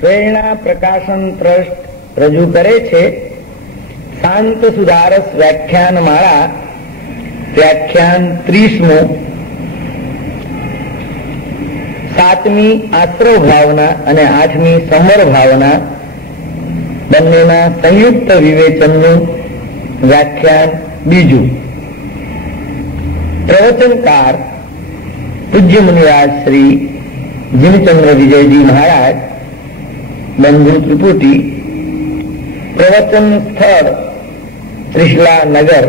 પ્રેરણા પ્રકાશન ટ્રસ્ટ રજૂ કરે છે શાંત સુધારસ વ્યાખ્યાન માળા વ્યાખ્યાન 30મું 7મી આશ્રવ ભાવના અને 8મી સંવર ભાવના બંનેના સંયુક્ત વિવેચનનું વ્યાખ્યાન 2. પ્રવચનકાર પૂજ્ય મુનિરાજ શ્રી જીનચંદ્ર વિજયજી મહારાજ, બંધુ ત્રિપુટી. પ્રવચન સ્થળ ત્રિશલા નગર,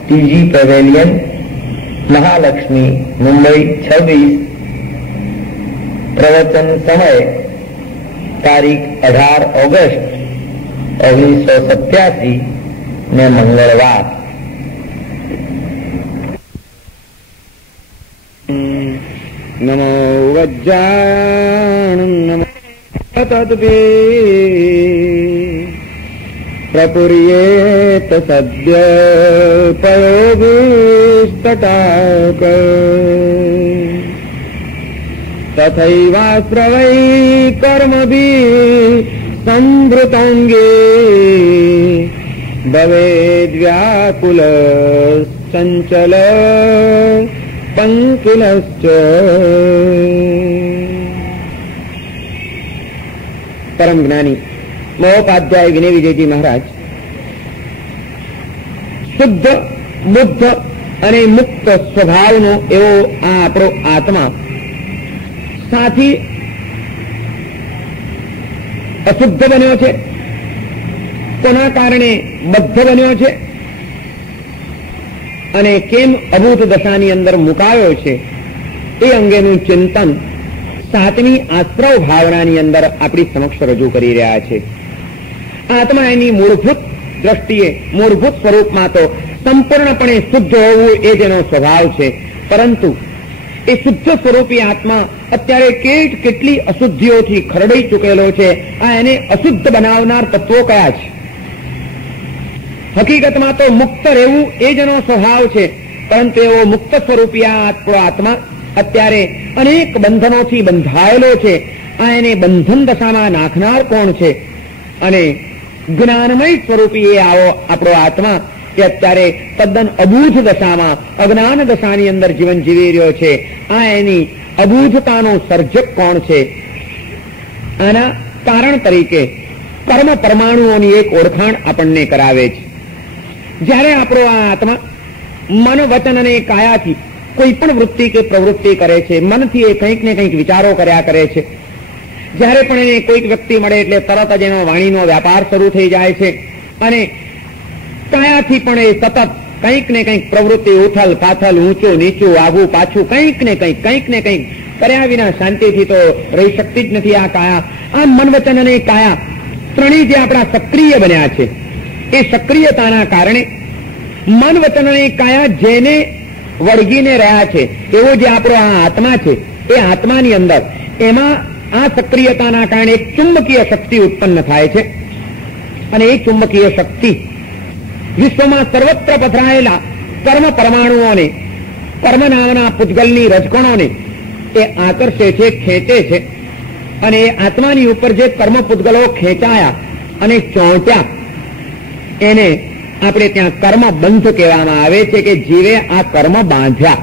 ટીજી પેવેલિયન, મહાલક્ષ્મી, મુંબઈ 26. પ્રવચન સમય તારીખ 18 ઓગસ્ટ 1987 ને મંગળવાર. નમો વજ્જાણં નમો તદ્ભે પ્રપુર્યેત સદ્ય પયોભીષ્ટટાક તથૈવાશ્રવૈ કર્મભી સંભૃતાંગે ભવેદ્વ્યાકુલ સંચલ પંકુલશ્ચ. પરમ જ્ઞાની મહોપાધ્યાય વિનય વિજયજી મહારાજ શુદ્ધ બુદ્ધ અને મુક્ત સ્વભાવનો એવો આ આપણો આત્મા સાથી અશુદ્ધ બન્યો છે. કોના કારણે બદ્ધ બન્યો છે અને કેમ અભૂત દશાની અંદર મુકાયો છે એ અંગેનું ચિંતન 7મી આશ્રવ ભાવનાની અંદર આપણી સમક્ષ રજૂ કરી રહ્યા છે. આત્મા એની મૂળભૂત દ્રષ્ટિએ મૂળભૂત સ્વરૂપમાં તો સંપૂર્ણપણે શુદ્ધ હોવું એ જેનો સ્વભાવ છે, પરંતુ એ શુદ્ધ સ્વરૂપી આત્મા અત્યારે કેટલી અશુદ્ધિઓથી ખરડાઈ ચૂકેલો છે. આ એને અશુદ્ધ બનાવનાર તત્વો કયા છે? હકીકતમાં તો મુક્ત રહેવું એ જ એનો સ્વભાવ છે, પરંતુ એવો મુક્ત સ્વરૂપી આપણો આત્મા અત્યારે અનેક બંધનોથી બંધાયેલો છે. આ એને બંધન દશામાં નાખનાર કોણ છે? અને જ્ઞાનમય સ્વરૂપી એ આવો આપણો આત્મા એ અત્યારે તદ્દન અબૂધ દશામાં અજ્ઞાન દશાની અંદર જીવન જીવી રહ્યો છે. આ એની અબૂધતાનો સર્જક કોણ છે? આના કારણ તરીકે કર્મ પરમાણુઓની એક ઓળખાણ આપણને કરાવે છે. જ્યારે આપણો આ આત્મા મન, વચન અને કાયાથી કોઈ પણ વૃત્તિ કે પ્રવૃત્તિ કરે છે, મનથી એ કંઈક ને કંઈક વિચારો કર્યા કરે છે. જ્યારે પણ એને કોઈક વ્યક્તિ મળે એટલે તરત જ એનો વાણીનો વ્યાપાર શરૂ થઈ જાય છે અને કાયાથી પણ એ સતત કંઈક ને કંઈક પ્રવૃત્તિ, ઉથલ પાથલ, ઊંચું નીચું, આગું પાછું, કંઈક ને કંઈક કર્યા વિના શાંતિથી તો રહી શકતી જ નથી આ કાયા. આ મન, વચન અને કાયા ત્રણેય જે આપણા સક્રિય બન્યા છે, એ સક્રિયતાના કારણે મન, વચન અને કાયા જેને વળગીને રહ્યા છે એવો જે આપણો આ આત્મા છે, એ આત્માની અંદર એમાં આ સક્રિયતાના કારણે એક ચુંબકીય શક્તિ ઉત્પન્ન થાય છે. અને એ ચુંબકીય શક્તિ વિશ્વમાં સર્વત્ર પથરાયેલા કર્મ પરમાણુઓને, કર્મ નામના પૂતગલની રજકણોને એ આકર્ષે છે, ખેંચે છે. અને એ આત્માની ઉપર જે કર્મ પૂતગલો ખેંચાયા અને ચોંટ્યા એને આપણે ત્યાં કર્મ બંધ કહેવામાં આવે છે, કે જીવે આ કર્મ બાંધ્યા.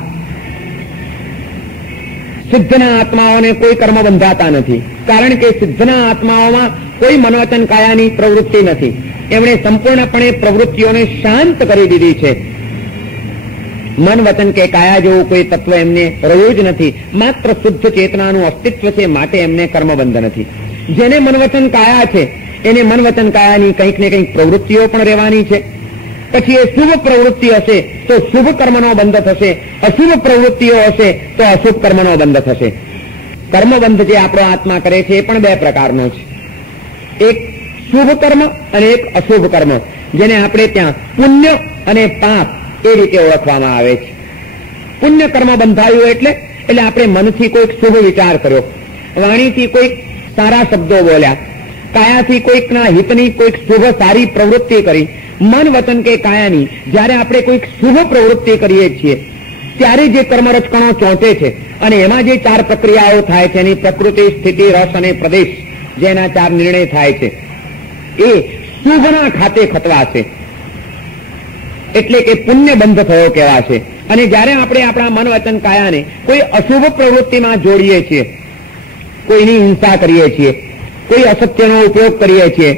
સિદ્ધના આત્માઓને કોઈ કર્મ બંધાતા નથી, કારણ કે સિદ્ધના આત્માઓમાં કોઈ મનોવચન કાયાની પ્રવૃત્તિ નથી. એમણે સંપૂર્ણપણે પ્રવૃત્તિઓને શાંત કરી દીધી છે. મન, વચન કે કાયા જેવું કોઈ તત્વ એમને રહ્યું જ નથી. માત્ર શુદ્ધ ચેતનાનું અસ્તિત્વ છે, માટે એમને કર્મબંધ નથી. જેને મનવચન કાયા છે એને મનવચન કાયાની કંઈક ને કંઈક પ્રવૃત્તિઓ પણ રહેવાની છે. પછી એ શુભ પ્રવૃત્તિ હશે તો શુભ કર્મનો બંધ થશે, અશુભ પ્રવૃત્તિઓ હશે તો અશુભ કર્મનો બંધ થશે. કર્મબંધ જે આપણો આત્મા કરે છે એ પણ 2 પ્રકારનો છે. એક શુભ કર્મ અને એક અશુભ કર્મ, જેને આપણે ત્યાં પુણ્ય અને પાપ એ રીતે ઓળખવામાં આવે છે. પુણ્ય કર્મ બંધાયું એટલે આપણે મનથી કોઈક શુભ વિચાર કર્યો, વાણીથી કોઈક સારા શબ્દો બોલ્યા, કાયાથી કોઈકના હિતની કોઈક શુભ સારી પ્રવૃત્તિ કરી. મન, વચન કે કાયાની જ્યારે આપણે કોઈક શુભ પ્રવૃત્તિ કરીએ છીએ ત્યારે જે કર્મરજકણો ચોંટે છે અને એમાં જે 4 પ્રક્રિયાઓ થાય છે એની પ્રકૃતિ, સ્થિતિ, રસ અને પ્રદેશ, જેના 4 નિર્ણય થાય છે એ શુભના ખાતે ખતવાશે, એટલે કે પુણ્ય બંધ થયો કહેવાશે. અને જ્યારે આપણે આપણા મન, વચન, કાયાને કોઈ અશુભ પ્રવૃત્તિમાં જોડીએ છીએ, કોઈની હિંસા કરીએ છીએ, કોઈ અસત્યનો ઉપયોગ કરીએ છીએ,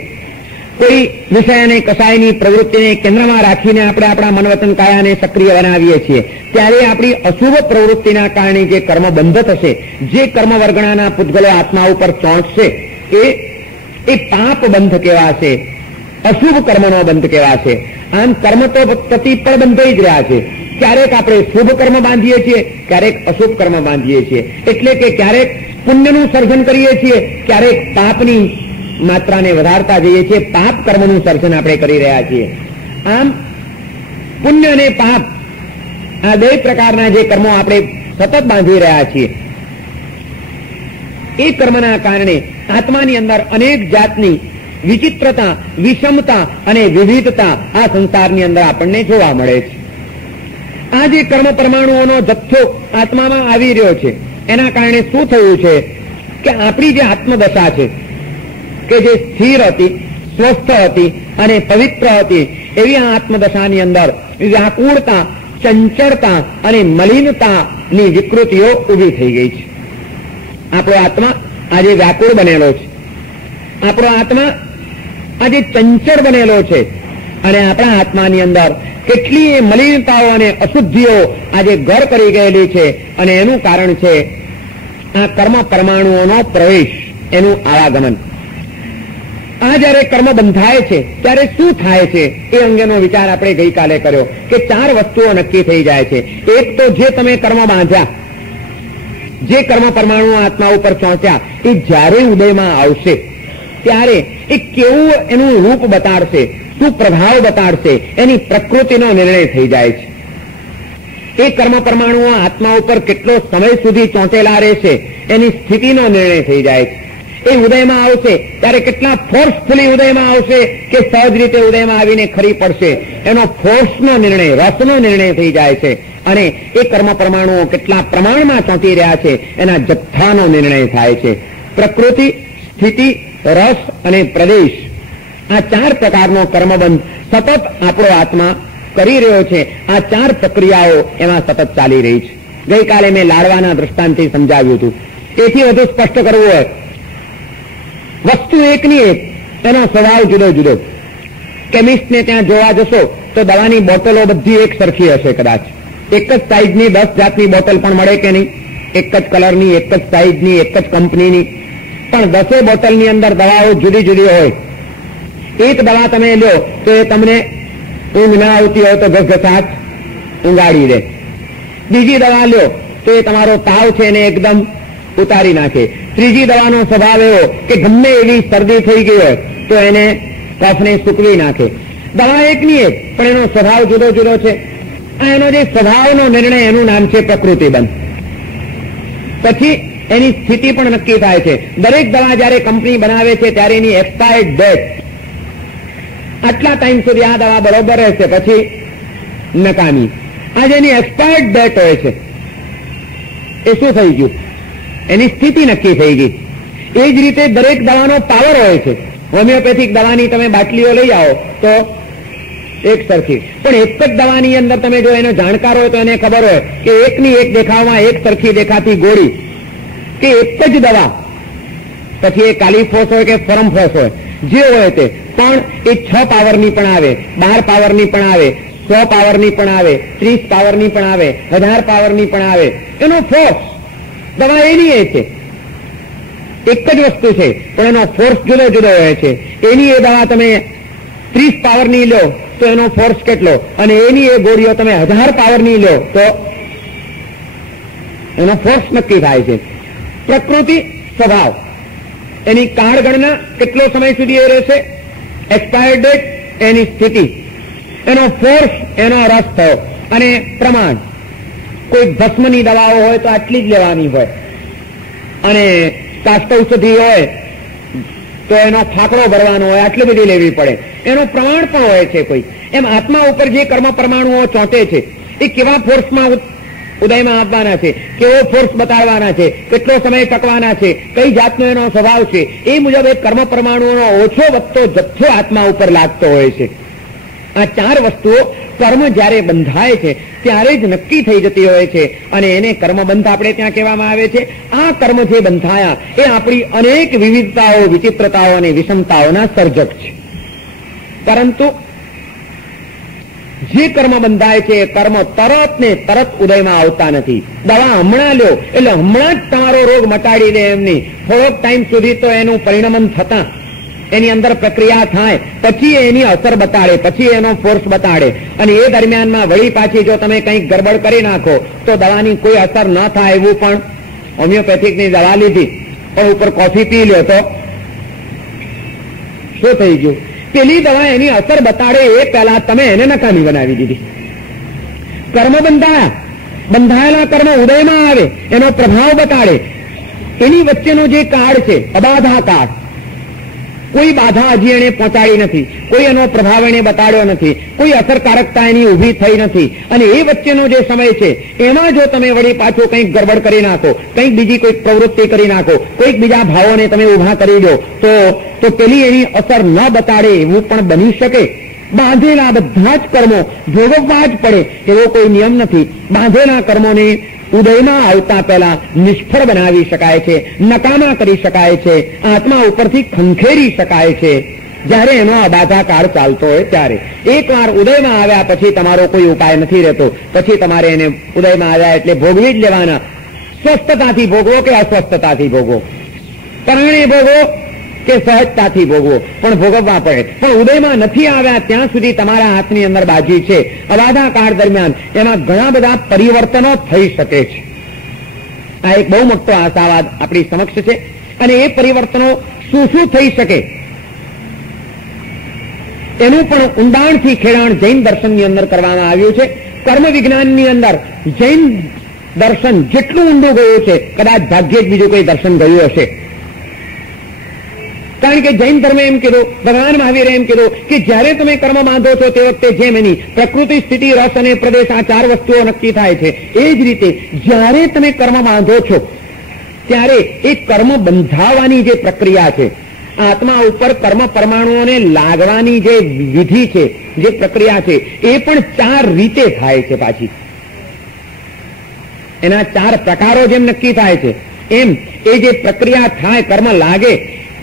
કોઈ વિષય અને કસાયની પ્રવૃત્તિને કેન્દ્રમાં રાખીને આપણે આપણા મન, વચન, કાયાને સક્રિય બનાવીએ છીએ, ત્યારે આપણી અશુભ પ્રવૃત્તિના કારણે જે કર્મ બંધ થશે, જે કર્મ વર્ગણાના પૂતગલો આત્મા ઉપર ચોંટશે એ પાપ બંધ કહેવાશે, અશુભ કર્મનો બંધ કહેવાશે. આમ કર્મ તો પ્રતિપળ બંધાઈ જ રહ્યા છે. ક્યારેક આપણે શુભ કર્મ બાંધીએ છીએ, ક્યારેક અશુભ કર્મ બાંધીએ છીએ. એટલે કે ક્યારેક પુણ્યનું સર્જન કરીએ છીએ, ક્યારેક પાપની માત્રાને વધારતા જઈએ છીએ, પાપ કર્મનું સર્જન આપણે કરી રહ્યા છીએ. આમ પુણ્ય અને પાપ આ 2 પ્રકારના જે કર્મો આપણે સતત બાંધી રહ્યા છીએ, એ કર્મના કારણે આત્માની અંદર અનેક જાતની વિચિત્રતા, વિષમતા અને વિવિધતા આ સંસારની અંદર આપણને જોવા મળે છે. આ જે કર્મ પરમાણુઓનો જથ્થો આત્મામાં આવી રહ્યો છે, એના કારણે શું થયું છે કે આપણી જે આત્મદશા છે કે જે સ્થિર હતી, સ્વસ્થ હતી અને પવિત્ર હતી, એવી આ આત્મદશાની અંદર વ્યાકુળતા, ચંચળતા અને મલિનતાની વિકૃતિઓ ઊભી થઈ ગઈ છે. આપણો આત્મા આજે વ્યાકુળ બનેલો છે, આપણો આત્મા આજે ચંચળ બનેલો છે અને આપણા આત્માની અંદર કેટલી મલિનતાઓ અને અશુદ્ધિઓ આજે ઘર કરી ગયેલી છે. અને એનું કારણ છે આ કર્મ પરમાણુઓનો પ્રવેશ, એનું આવાગમન. આ જયારે કર્મ બંધાય છે ત્યારે શું થાય છે એ અંગેનો વિચાર આપણે ગઈકાલે કર્યો કે 4 વસ્તુઓ નક્કી થઈ જાય છે. એક તો જે તમે કર્મ બાંધ્યા, જે કર્મ પરમાણુ આત્મા ઉપર ચોંટ્યા, એ જ્યારે ઉદયમાં આવશે ત્યારે એ કેવું એનું રૂપ બતાડશે, શું પ્રભાવ બતાડશે, એની પ્રકૃતિનો નિર્ણય થઈ જાય છે. એ કર્મ પરમાણુઓ આત્મા ઉપર કેટલો સમય સુધી ચોંટેલા રહેશે એની સ્થિતિનો નિર્ણય થઈ જાય છે. એ ઉદયમાં આવશે ત્યારે કેટલા ફોર્સફુલી ઉદયમાં આવશે કે સહજ રીતે ઉદયમાં આવીને ખરી પડશે, એનો ફોર્સનો નિર્ણય, રસનો નિર્ણય થઈ જાય છે. અને એ કર્મ પરમાણુઓ કેટલા પ્રમાણમાં ચોંટી રહ્યા છે એના જથ્થાનો નિર્ણય થાય છે. પ્રકૃતિ, સ્થિતિ, રસ અને પ્રદેશ, આ 4 પ્રકારનો કર્મબંધ સતત આપણો આત્મા કરી રહ્યો છે. આ 4 પ્રક્રિયાઓ એમાં સતત ચાલી રહી છે. ગઈકાલે મેં લાડવાના દ્રષ્ટાંતથી સમજાવ્યું હતું. તેથી વધુ સ્પષ્ટ કરવું હોય, વસ્તુ એકની એક, એનો સ્વભાવ જુદો જુદો. કેમિસ્ટને ત્યાં જોવા જશો તો દવાની બોટલો બધી એક સરખી હશે, કદાચ એક જ સાઈઝની 10 જાતની બોટલ પણ મળે કે નહીં, એક જ કલરની, એક જ સાઈઝની, એક જ કંપનીની, પણ 10 બોટલની અંદર દવાઓ જુદી જુદી હોય. એક દવા તમે લો તો એ તમને ઊંઘ ના આવતી હોય તો ઘસઘસાટ ઊંઘાડી દે. બીજી દવા લો તો એ તમારો તાવ છે એને એકદમ ઉતારી નાખે. ત્રીજી દવાનો સ્વભાવ એવો કે ગમે એવી શરદી થઈ ગઈ હોય તો એને કફને સૂકવી નાખે. દવા એકની એક, પણ એનો સ્વભાવ જુદો જુદો છે. એનો જે સ્વભાવનો નિર્ણય, એનું નામ છે પ્રકૃતિબંધ. પછી એની સ્થિતિ પણ નક્કી થાય છે. દરેક દવા જયારે કંપની બનાવે છે ત્યારે એની એક્સપાયર્ડ ડેટ, આટલા ટાઈમ સુધી આ દવા બરોબર રહેશે, પછી નકામી. આજે એની એક્સપાયર્ડ ડેટ હોય છે. એ શું થઈ ગયું? એની સ્થિતિ નક્કી થઈ ગઈ. એ જ રીતે દરેક દવાનો પાવર હોય છે. હોમિયોપેથિક દવાની તમે બાટલીઓ લઈ આવો તો એક સરખી, પણ એક જ દવાની અંદર તમે જો એનો જાણકાર હોય તો એને ખબર હોય કે એકની એક દેખાવમાં એક સરખી દેખાતી ગોળી કે એક જ દવા, પછી એ કાલીફોસ હોય કે ફોરમફોસ હોય, જે હોય તે, પણ એ 6 પાવરની પણ આવે, 12 પાવરની પણ આવે, 100 પાવરની પણ આવે, 30 પાવરની પણ આવે, 1000 પાવરની પણ આવે. એનો ફોર્સ દવા એની એ છે, એક જ વસ્તુ છે પણ એનો ફોર્સ જુદો જુદો હોય છે. એની એ દવા તમે 30 પાવરની લો તો એનો ફોર્સ કેટલો, અને એની એ ગોળીઓ તમે 1000 પાવરની લો તો એનો ફોર્સ નક્કી થાય છે. પ્રકૃતિ, સ્વભાવ, એની કાળગણના, કેટલો સમય સુધી એ રહેશે, એક્સપાયર ડેટ, એની સ્થિતિ, એનો ફોર્સ, એનો રસ થયો, અને પ્રમાણ. કોઈ ભસ્મની દવાઓ હોય તો આટલી જ લેવાની હોય, અને શાસ્ત્રૌષધિ હોય તો એનો ફાકડો ભરવાનો હોય, આટલી બધી લેવી પડે. એનું પ્રમાણ પણ હોય છે કોઈ. એમ આત્મા ઉપર જે કર્મ પરમાણુઓ ચોંટે છે એ કેવા ફોર્સમાં ઉદયમાં આવવાના છે, કેવો ફોર્સ બતાડવાના છે, કેટલો સમય ટકવાના છે, કઈ જાતનો એનો સ્વભાવ છે, એ મુજબ એ કર્મ પરમાણુઓનો ઓછો વધતો જથ્થો આત્મા ઉપર લાગતો હોય છે. આ 4 વસ્તુઓ કર્મ જ્યારે બંધાય છે ત્યારે જ નક્કી થઈ જતી હોય છે અને એને કર્મબંધ આપણે ત્યાં કહેવામાં આવે છે. આ કર્મ જે બંધાયા એ આપણી અનેક વિવિધતાઓ, વિચિત્રતાઓ અને વિષમતાઓના સર્જક છે. પરંતુ જે કર્મ બંધાય છે એ કર્મ તરત ને તરત ઉદયમાં આવતા નથી. દવા હમણાં લ્યો એટલે હમણાં જ તમારો રોગ મટાડી દે એમની, થોડોક ટાઈમ સુધી તો એનું પરિણમન થતા એની અંદર પ્રક્રિયા થાય, પછી એની અસર બતાડે, પછી એનો ફોર્સ બતાડે. અને એ દરમિયાનમાં વળી પાછી જો તમે કંઈક ગડબડ કરી નાખો તો દવાની કોઈ અસર ન થાય એવું પણ હોમિયોપેથિકની દવા લીધી પણ ઉપર કોફી પી લ્યો તો શું થઈ ગયું? પેલી દવા એની અસર બતાડે એ પહેલા તમે એને નકામી બનાવી દીધી. કર્મ બંધાયેલા કર્મ ઉદયમાં આવે, એનો પ્રભાવ બતાડે, એની વચ્ચેનો જે કાળ છે અબાધા કાળ, કોઈ બાધા હજી એને પહોંચાડી નથી, કોઈ એનો પ્રભાવ એને બતાડ્યો નથી, કોઈ અસરકારકતા એની ઊભી થઈ નથી. અને એ વચ્ચેનો જે સમય છે એમાં જો તમે વળી પાછો કંઈક ગડબડ કરી નાખો, કંઈક બીજી કોઈક પ્રવૃત્તિ કરી નાખો, કોઈક બીજા ભાવોને તમે ઉભા કરી દો તો પેલી એની અસર ન બતાડે એવું પણ બની શકે. બાંધેલા બધા જ કર્મો ભોગવવા જ પડે એવો કોઈ નિયમ નથી. બાંધેલા કર્મોને ઉદયમાં આવતા પહેલા નિષ્ફળ બનાવી શકાય છે, નકામા કરી શકાય છે, આત્મા ઉપરથી ખંખેરી શકાય છે જ્યારે એનો અબાધા કાળ ચાલતો હોય ત્યારે. એકવાર ઉદયમાં આવ્યા પછી તમારો કોઈ ઉપાય નથી રહેતો. પછી તમારે એને ઉદયમાં આવ્યા એટલે ભોગવી જ લેવાના. સ્વસ્થતાથી ભોગવો કે અસ્વસ્થતાથી ભોગવો, પરણે ભોગવો કે સહજતાથી ભોગવો, પણ ભોગવવા પડે. પણ ઉદયમાં નથી આવ્યા ત્યાં સુધી તમારા હાથની અંદર બાજી છે. અબાધા કાળ દરમિયાન એમાં ઘણા બધા પરિવર્તનો થઈ શકે છે. આ એક બહુ મોટો આશાવાદ આપણી સમક્ષ છે. અને એ પરિવર્તનો શું શું થઈ શકે એનું પણ ઊંડાણથી ખેડાણ જૈન દર્શનની અંદર કરવામાં આવ્યું છે. કર્મ વિજ્ઞાનની અંદર જૈન દર્શન જેટલું ઊંડું ગયું છે કદાચ ભાગ્યે જ બીજું કોઈ દર્શન ગયું હશે. કારણ કે જૈન ધર્મે એમ કીધું, ભગવાન મહાવીરે એમ કીધું કે જ્યારે તમે કર્મ બાંધો છો તે વખતે જેમ એની પ્રકૃતિ, સ્થિતિ, રસ અને પ્રદેશ આ 4 વસ્તુઓ નક્કી થાય છે, એ જ રીતે જ્યારે તમે કર્મ બાંધો છો ત્યારે એ કર્મ બંધાવવાની જે પ્રક્રિયા છે, આત્મા ઉપર કર્મ પરમાણુઓને લાગવાની જે વિધિ છે, જે પ્રક્રિયા છે, એ પણ 4 રીતે થાય છે. પાછી એના 4 પ્રકારો જેમ નક્કી થાય છે એમ એ જે પ્રક્રિયા થાય, કર્મ લાગે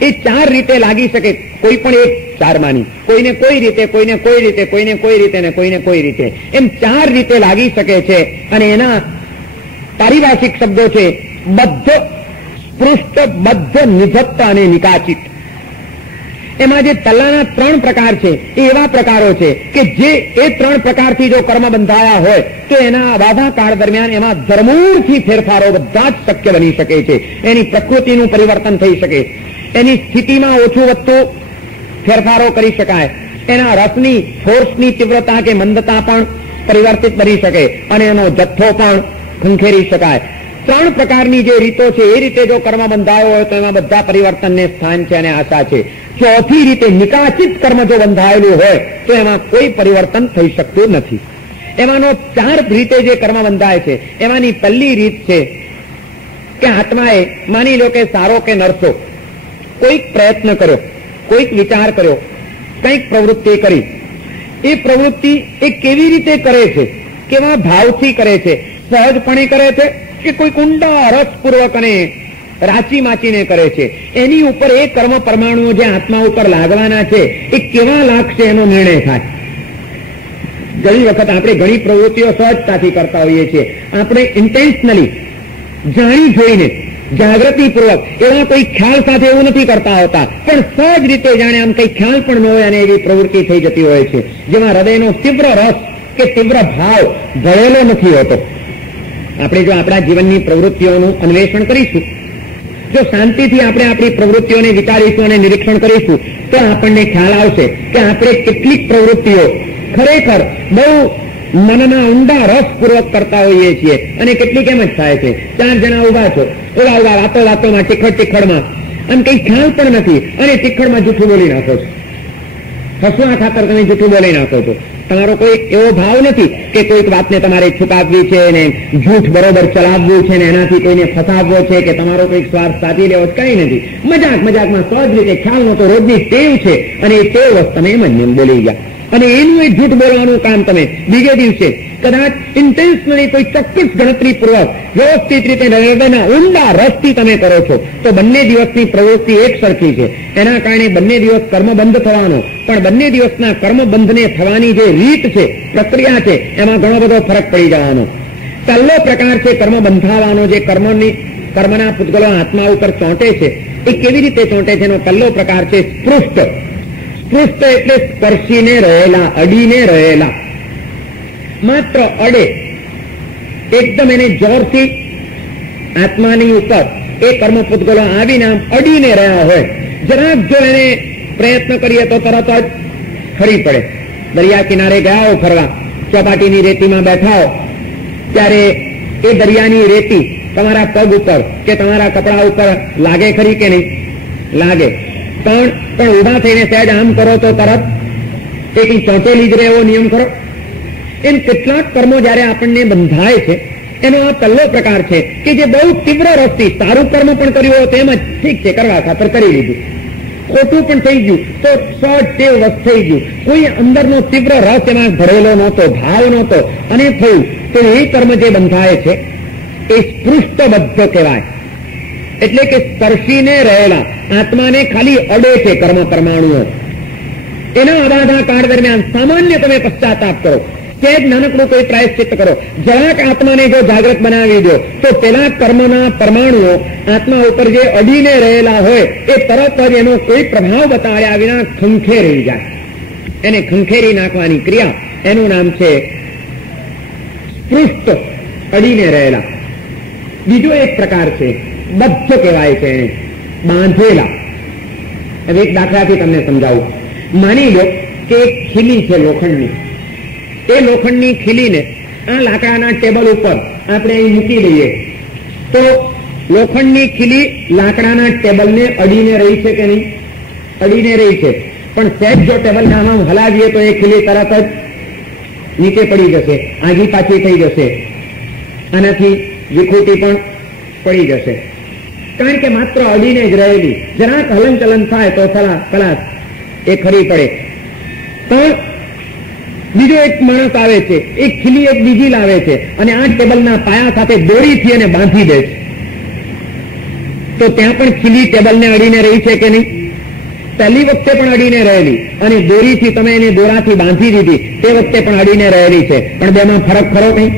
એ 4 રીતે લાગી શકે. કોઈ પણ એક 4 માની, કોઈને કોઈ રીતે, કોઈને કોઈ રીતે, કોઈને કોઈ રીતે ને કોઈને કોઈ રીતે, એમ 4 રીતે લાગી શકે છે. અને એના પારિભાષિક શબ્દો છે બદ્ધ, સ્પૃષ્ટ, બદ્ધ, નિધત્ત અને નિકાચિત. એમાં જે તલ્લાના 3 પ્રકાર છે એ એવા પ્રકારો છે કે જે એ 3 પ્રકારથી જો કર્મ બંધાયા હોય તો એના અબાધા કાળ દરમિયાન એમાં ધરમૂળથી ફેરફારો બધા જ શક્ય બની શકે છે. એની પ્રકૃતિનું પરિવર્તન થઈ શકે, એની સ્થિતિમાં ઓછું વધતું ફેરફારો કરી શકાય, એના રસની, ફોર્સની તીવ્રતા કે મંદતા પણ પરિવર્તિત બની શકે અને એનો જથ્થો પણ ખંખેરી શકાય. 3 પ્રકારની જે રીતો છે એ રીતે જો કર્મ બંધાયો હોય તો એમાં બધા પરિવર્તનને સ્થાન છે અને આશા છે. 4થી રીતે નિકાચિત કર્મ જો બંધાયેલું હોય તો એમાં કોઈ પરિવર્તન થઈ શકતું નથી. એમાંનો 4 રીતે જે કર્મ બંધાય છે એમાંની પહેલી રીત છે કે આત્માએ માની લો કે સારો કે નરસો કોઈક પ્રયત્ન કર્યો, કોઈક વિચાર કર્યો, કંઈક પ્રવૃત્તિ કરી. એ પ્રવૃત્તિ એ કેવી રીતે કરે છે, કેવા ભાવથી કરે છે, સહજપણે કરે છે કે કોઈ ઊંડા રસપૂર્વક અને રાચી માચીને કરે છે, એની ઉપર એ કર્મ પરમાણુઓ જે આત્મા ઉપર લાગવાના છે એ કેવા લાગશે એનો નિર્ણય થાય. ઘણી વખત આપણે ઘણી પ્રવૃત્તિઓ સહજતાથી કરતા હોઈએ છીએ. આપણે ઇન્ટેન્શનલી જાણી જોઈને જાગૃતિપૂર્વક એવા કોઈ ખ્યાલ સાથે એવું નથી કરતા હોતા, પણ સહજ રીતે જાણે આમ કઈ ખ્યાલ પણ ન હોય અને એવી પ્રવૃત્તિ થઈ જતી હોય છે જેમાં હૃદયનો તીવ્ર રસ કે તીવ્ર ભાવ ભળેલો નથી હોતો. આપણે જો આપણા જીવનની પ્રવૃત્તિઓનું અન્વેષણ કરીશું, જો શાંતિથી આપણે આપણી પ્રવૃત્તિઓને વિચારીશું અને નિરીક્ષણ કરીશું તો આપણને ખ્યાલ આવશે કે આપણે કેટલીક પ્રવૃત્તિઓ ખરેખર બહુ મનના ઊંડા રસપૂર્વક કરતા હોઈએ છીએ અને કેટલીક એમ જ થાય છે. 4 જણા ઉભા છો, ઉભા વાતોમાં ટીખળમાં આમ કઈ ખ્યાલ પણ નથી અને ટીખળમાં જૂઠું બોલી નાખો છો, હસવા ખાતર તમે જૂઠું બોલી નાખો છો. તમારો કોઈ એવો ભાવ નથી કે કોઈક વાતને તમારે છુપાવવી છે ને જૂઠ બરોબર ચલાવવું છે ને એનાથી કોઈને ફસાવવો છે કે તમારો કોઈક સ્વાર્થ સાધી લેવો છે, કઈ નથી. મજાકમાં સહજ રીતે ખ્યાલ નતો, રોજની ટેવ છે અને એ ટેવ તમે એમ જ બોલી ગયા અને એનું એ જૂઠ બોલવાનું કામ તમે બીજે દિવસે કદાચ ઇન્ટેન્શનલી કોઈ ચોક્કસ ગણતરી પૂર્વક વ્યવસ્થિત રીતે હૃદયના ઊંડા રસથી તમે કરો છો તો બંને દિવસની પ્રવૃત્તિ એક સરખી છે. એના કારણે બંને દિવસ કર્મબંધ થવાનો, પણ બંને દિવસના કર્મબંધને થવાની જે રીત છે, પ્રક્રિયા છે, એમાં ઘણો બધો ફરક પડી જવાનો. પહેલો પ્રકાર છે કર્મ બંધાવાનો, જે કર્મના પૂતગલો આત્મા ઉપર ચોંટે છે. એ કેવી રીતે ચોંટે છે એનો પહેલો પ્રકાર છે સ્પૃષ્ટ. સ્પૃષ્ટ એટલે સ્પર્શીને રહેલા, અડીને રહેલા. માત્ર અડે, એકદમ એને જોરથી આત્માની ઉપર એ કર્મ પૂતગલો આવીને આમ અડીને રહ્યા હોય, જરાક જો એને પ્રયત્ન કરીએ તો તરત જ ફરી પડે. દરિયા કિનારે ગયા હો ફરવા, ચોપાટીની રેતીમાં બેઠા હો, ત્યારે એ દરિયાની રેતી તમારા પગ ઉપર કે તમારા કપડા ઉપર લાગે ખરી કે નહીં? લાગે. પણ ઉભા થઈને સહેજ આમ કરો તો તરત એક ચોંટેલી જ રહે એવો નિયમ કરો. એમ કેટલાક કર્મો જયારે આપણને બંધાય છે એનો આ પહેલો પ્રકાર છે કે જે બહુ તીવ્ર રસથી સારું કર્મ પણ કર્યું હોય તેમ જ ઠીક છે કરવા ખાતર કરી લીધું, ખોટું પણ થઈ ગયું તો ટેવ વસ્ત થઈ ગયું, કોઈ અંદરનો તીવ્ર રસ એમાં ભરેલો નહોતો, ભાવ નહોતો અને થયું તો એ કર્મ જે બંધાય છે એ સ્પૃષ્ટબદ્ધ કહેવાય. એટલે કે સ્પર્શીને રહેલા, આત્માને ખાલી અડે છે કર્મ પરમાણુઓ. એના અબાધા કાળ દરમિયાન સામાન્ય તમે પશ્ચાતાપ કરો, સહેજ નાનકડું કોઈ પ્રાયશ્ચિત્ત કરો, જરાક આત્માને જો જાગૃત બનાવી દો તો પેલા કર્મના પરમાણુઓ આત્મા ઉપર જે અડીને રહેલા હોય એ તરત જ એનો કોઈ પ્રભાવ બતાવ્યા વિના ખંખેરી જાય. એને ખંખેરી નાખવાની ક્રિયા, એનું નામ છે સ્પૃષ્ટ, અડીને રહેલા. બીજો એક પ્રકાર છે બદ્ધ કહેવાય છે, એને બાંધેલા. હવે એક દાખલાથી તમને સમજાવું. માની લો કે એક ખીલી છે લોખંડની, એ લોખંડની ખીલીને આ લાકડાના ટેબલ ઉપર આપણે અહીં મૂકી દઈએ તો લોખંડની ખીલી લાકડાના ટેબલને અડીને રહી છે કે નહીં? અડીને રહી છે. પણ સહેજ જો ટેબલને આમ હલાવીએ તો એ ખીલી તરત જ નીચે પડી જશે, આગી પાછી થઈ જશે, આનાથી વિખૂટી પણ પડી જશે. કારણ કે માત્ર અડીને જ રહેલી, જરાક હલનચલન થાય તો ખલાસ એ ખરી પડે. પણ બીજો એક માણસ આવે છે, એક ખીલી એક બીજી લાવે છે અને આ ટેબલના પાયા સાથે દોરીથી એને બાંધી દે છે તો ત્યાં પણ ખીલી ટેબલને અડીને રહી છે કે નહીં? પહેલી વખતે પણ અડીને રહેલી અને દોરીથી તમે એને દોરાથી બાંધી દીધી તે વખતે પણ અડીને રહેલી છે, પણ બેમાં ફરક ખરો કઈ?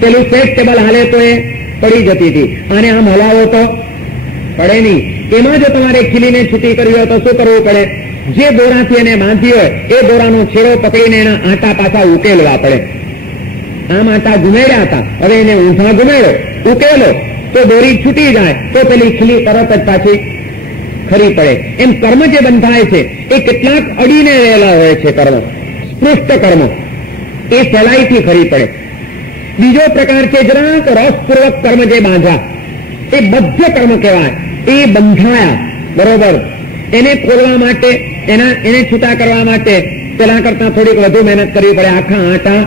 પેલું સેટ ટેબલ હાલે તો એ પડી જતી હતી, અને આમ હલાવો તો પડે નહીં. એમાં જો તમારે ખીલીને છૂટી કરવી હોય તો શું કરવું પડે? જે દોરાથી એને બાંધી હોય એ દોરાનો છેડો પકડીને એના આંટા પાછા ઉકેલવા પડે. આમ આંટા ગુમેડ્યા હતા, હવે એને ઊંધા ગુમેડો, ઉકેલો તો દોરી છૂટી જાય તો પેલી ખીલી તરત જ પાછી ખરી પડે. એમ કર્મ જે બંધાય છે એ કેટલાક અડીને રહેલા હોય છે કર્મ, સ્પૃષ્ટ કર્મ, એ સહેલાઈથી ખરી પડે. બીજો પ્રકાર છે જરાક રસપૂર્વક કર્મ જે બાંધ્યા, એ બદ્ધ કર્મ કહેવાય. એ બંધાયા બરોબર, એને ખોલવા માટે, એને છૂટા કરવા માટે પેલા કરતા થોડીક વધુ મહેનત કરવી પડે, આખા આંટા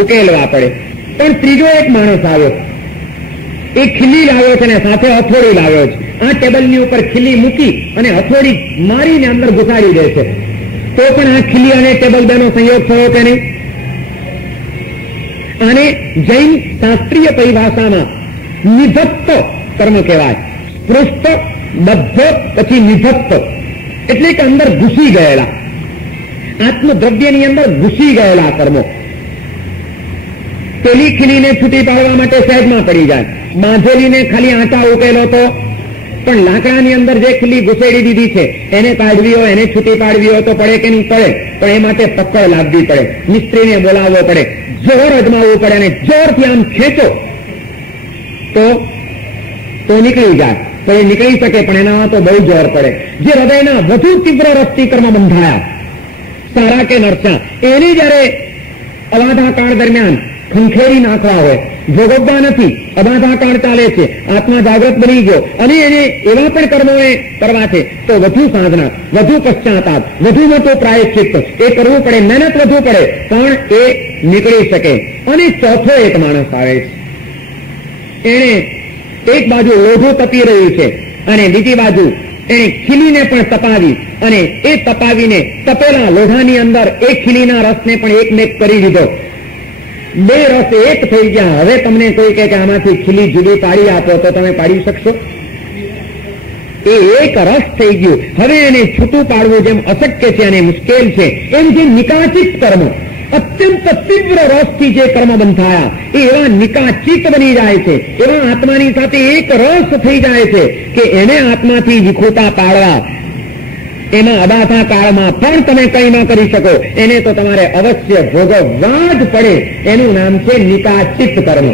ઉકેલવા પડે. પણ ત્રીજો એક માણસ આવ્યો, એ ખીલી લાવ્યો છે ને સાથે હથોડી લાવ્યો છે. આ ટેબલની ઉપર ખીલી મૂકી અને હથોડી મારીને અંદર ઘુસાડી દે છે તો પણ આ ખીલી અને ટેબલ બેનો સંયોગ થયો કે નહીં? આને જૈન શાસ્ત્રીય પરિભાષામાં નિધત્ત કર્મ કહેવાય. સ્પૃષ્ટ, બદ્ધ, પછી નિધત્ત એટલે કે અંદર ઘૂસી ગયેલા, આત્મદ્રવ્યની અંદર ઘૂસી ગયેલા કર્મો. પેલી ખીલીને છૂટી પાડવા માટે સહેજમાં પડી જાય, બાંધેલીને ખાલી આંટા ઉકેલો તો, પણ લાકડાની અંદર જે ખીલી ઘુસેડી દીધી છે એને કાઢવી હોય, એને છૂટી પાડવી હોય તો પડે કે નહીં? પડે. પણ એ માટે પકડ લાવવી પડે, મિસ્ત્રીને બોલાવવો પડે, જોર અજમાવવું પડે અને જોરથી આમ ખેંચો તો નીકળી જાય. તો એ નીકળી શકે પણ એનામાં તો બહુ જોર પડે. જે હૃદયના વધુ તીવ્ર રસથી કર્મ બંધાયા, સારા કે નરસા, એની જયારે અવાધા કાળ દરમિયાન ખંખેરી નાખવા હોય ભોગવતા નથી, અબાધા કાળ ચાલે છે, આત્મા જાગૃત બની ગયો અને એને એવા પણ કર્મોને કરવા છે તો વધુ સાધના, વધુ પશ્ચાતાપ, વધુ મોટો પ્રાયશ્ચિત્ત એ કરવું પડે, મહેનત વધુ પડે, પણ એ નીકળી શકે. અને ચોથો એક માણસ આવે છે, એને એક બાજુ લોઢું તપી રહ્યું છે અને બીજી બાજુ એને ખીલીને પણ તપાવી અને એ તપાવીને તપેલા લોઢાની અંદર એક ખીલીના રસને પણ એકમેક કરી દીધો. બે રસ એક થઈ ગયા. હવે તમને કોઈ કહે કે આમાંથી ખીલી જુદી પાડી આપો તો તમે પાડી શકશો? એ એક રસ થઈ ગયું. હવે એને છૂટું પાડવું જેમ અશક્ય છે અને મુશ્કેલ છે, એમ જે નિકાચિત કર્મ, અત્યંત તીવ્ર રસથી જે કર્મ બંધાયા એ એવા નિકાચિત બની જાય છે, એવા આત્માની સાથે એક રસ થઈ જાય છે કે એને આત્માથી વિખૂટા પાડવા એમાં અબાધા કાળમાં પણ તમે કંઈ ન કરી શકો. એને તો તમારે અવશ્ય ભોગવવા જ પડે. એનું નામ છે નિકાચિત કર્મ.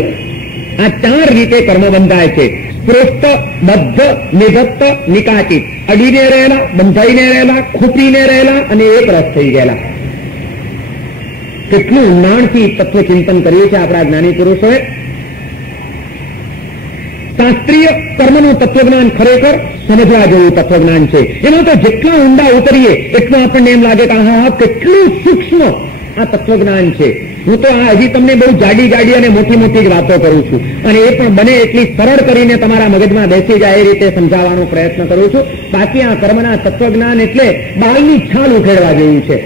આ 4 રીતે કર્મ બંધાય છે: સ્પૃષ્ટ, બદ્ધ, નિધત્ત, નિકાચિત. અડીને રહેલા, બંધાઈને રહેલા, ખૂટીને રહેલા અને એક રસ થઈ ગયેલા. કેટલું ઊંડાણથી તત્વચિંતન કર્યું છે આપણા જ્ઞાની પુરુષોએ. શાસ્ત્રીય કર્મનું તત્વજ્ઞાન ખરેખર સમજવા જેવું તત્વજ્ઞાન છે. એમાં તો જેટલા ઊંડા ઉતરીએ એટલું આપણને એમ લાગે કે હા કેટલું સૂક્ષ્મ આ તત્વજ્ઞાન છે. હું તો આ હજી તમને બહુ જાડી અને મોટી જ વાતો કરું છું અને એ પણ બને એટલી સરળ કરીને તમારા મગજમાં બેસી જાય એ રીતે સમજાવવાનો પ્રયત્ન કરું છું. બાકી આ કર્મના તત્વજ્ઞાન એટલે બાળની છાલ ઉખેડવા જેવું છે.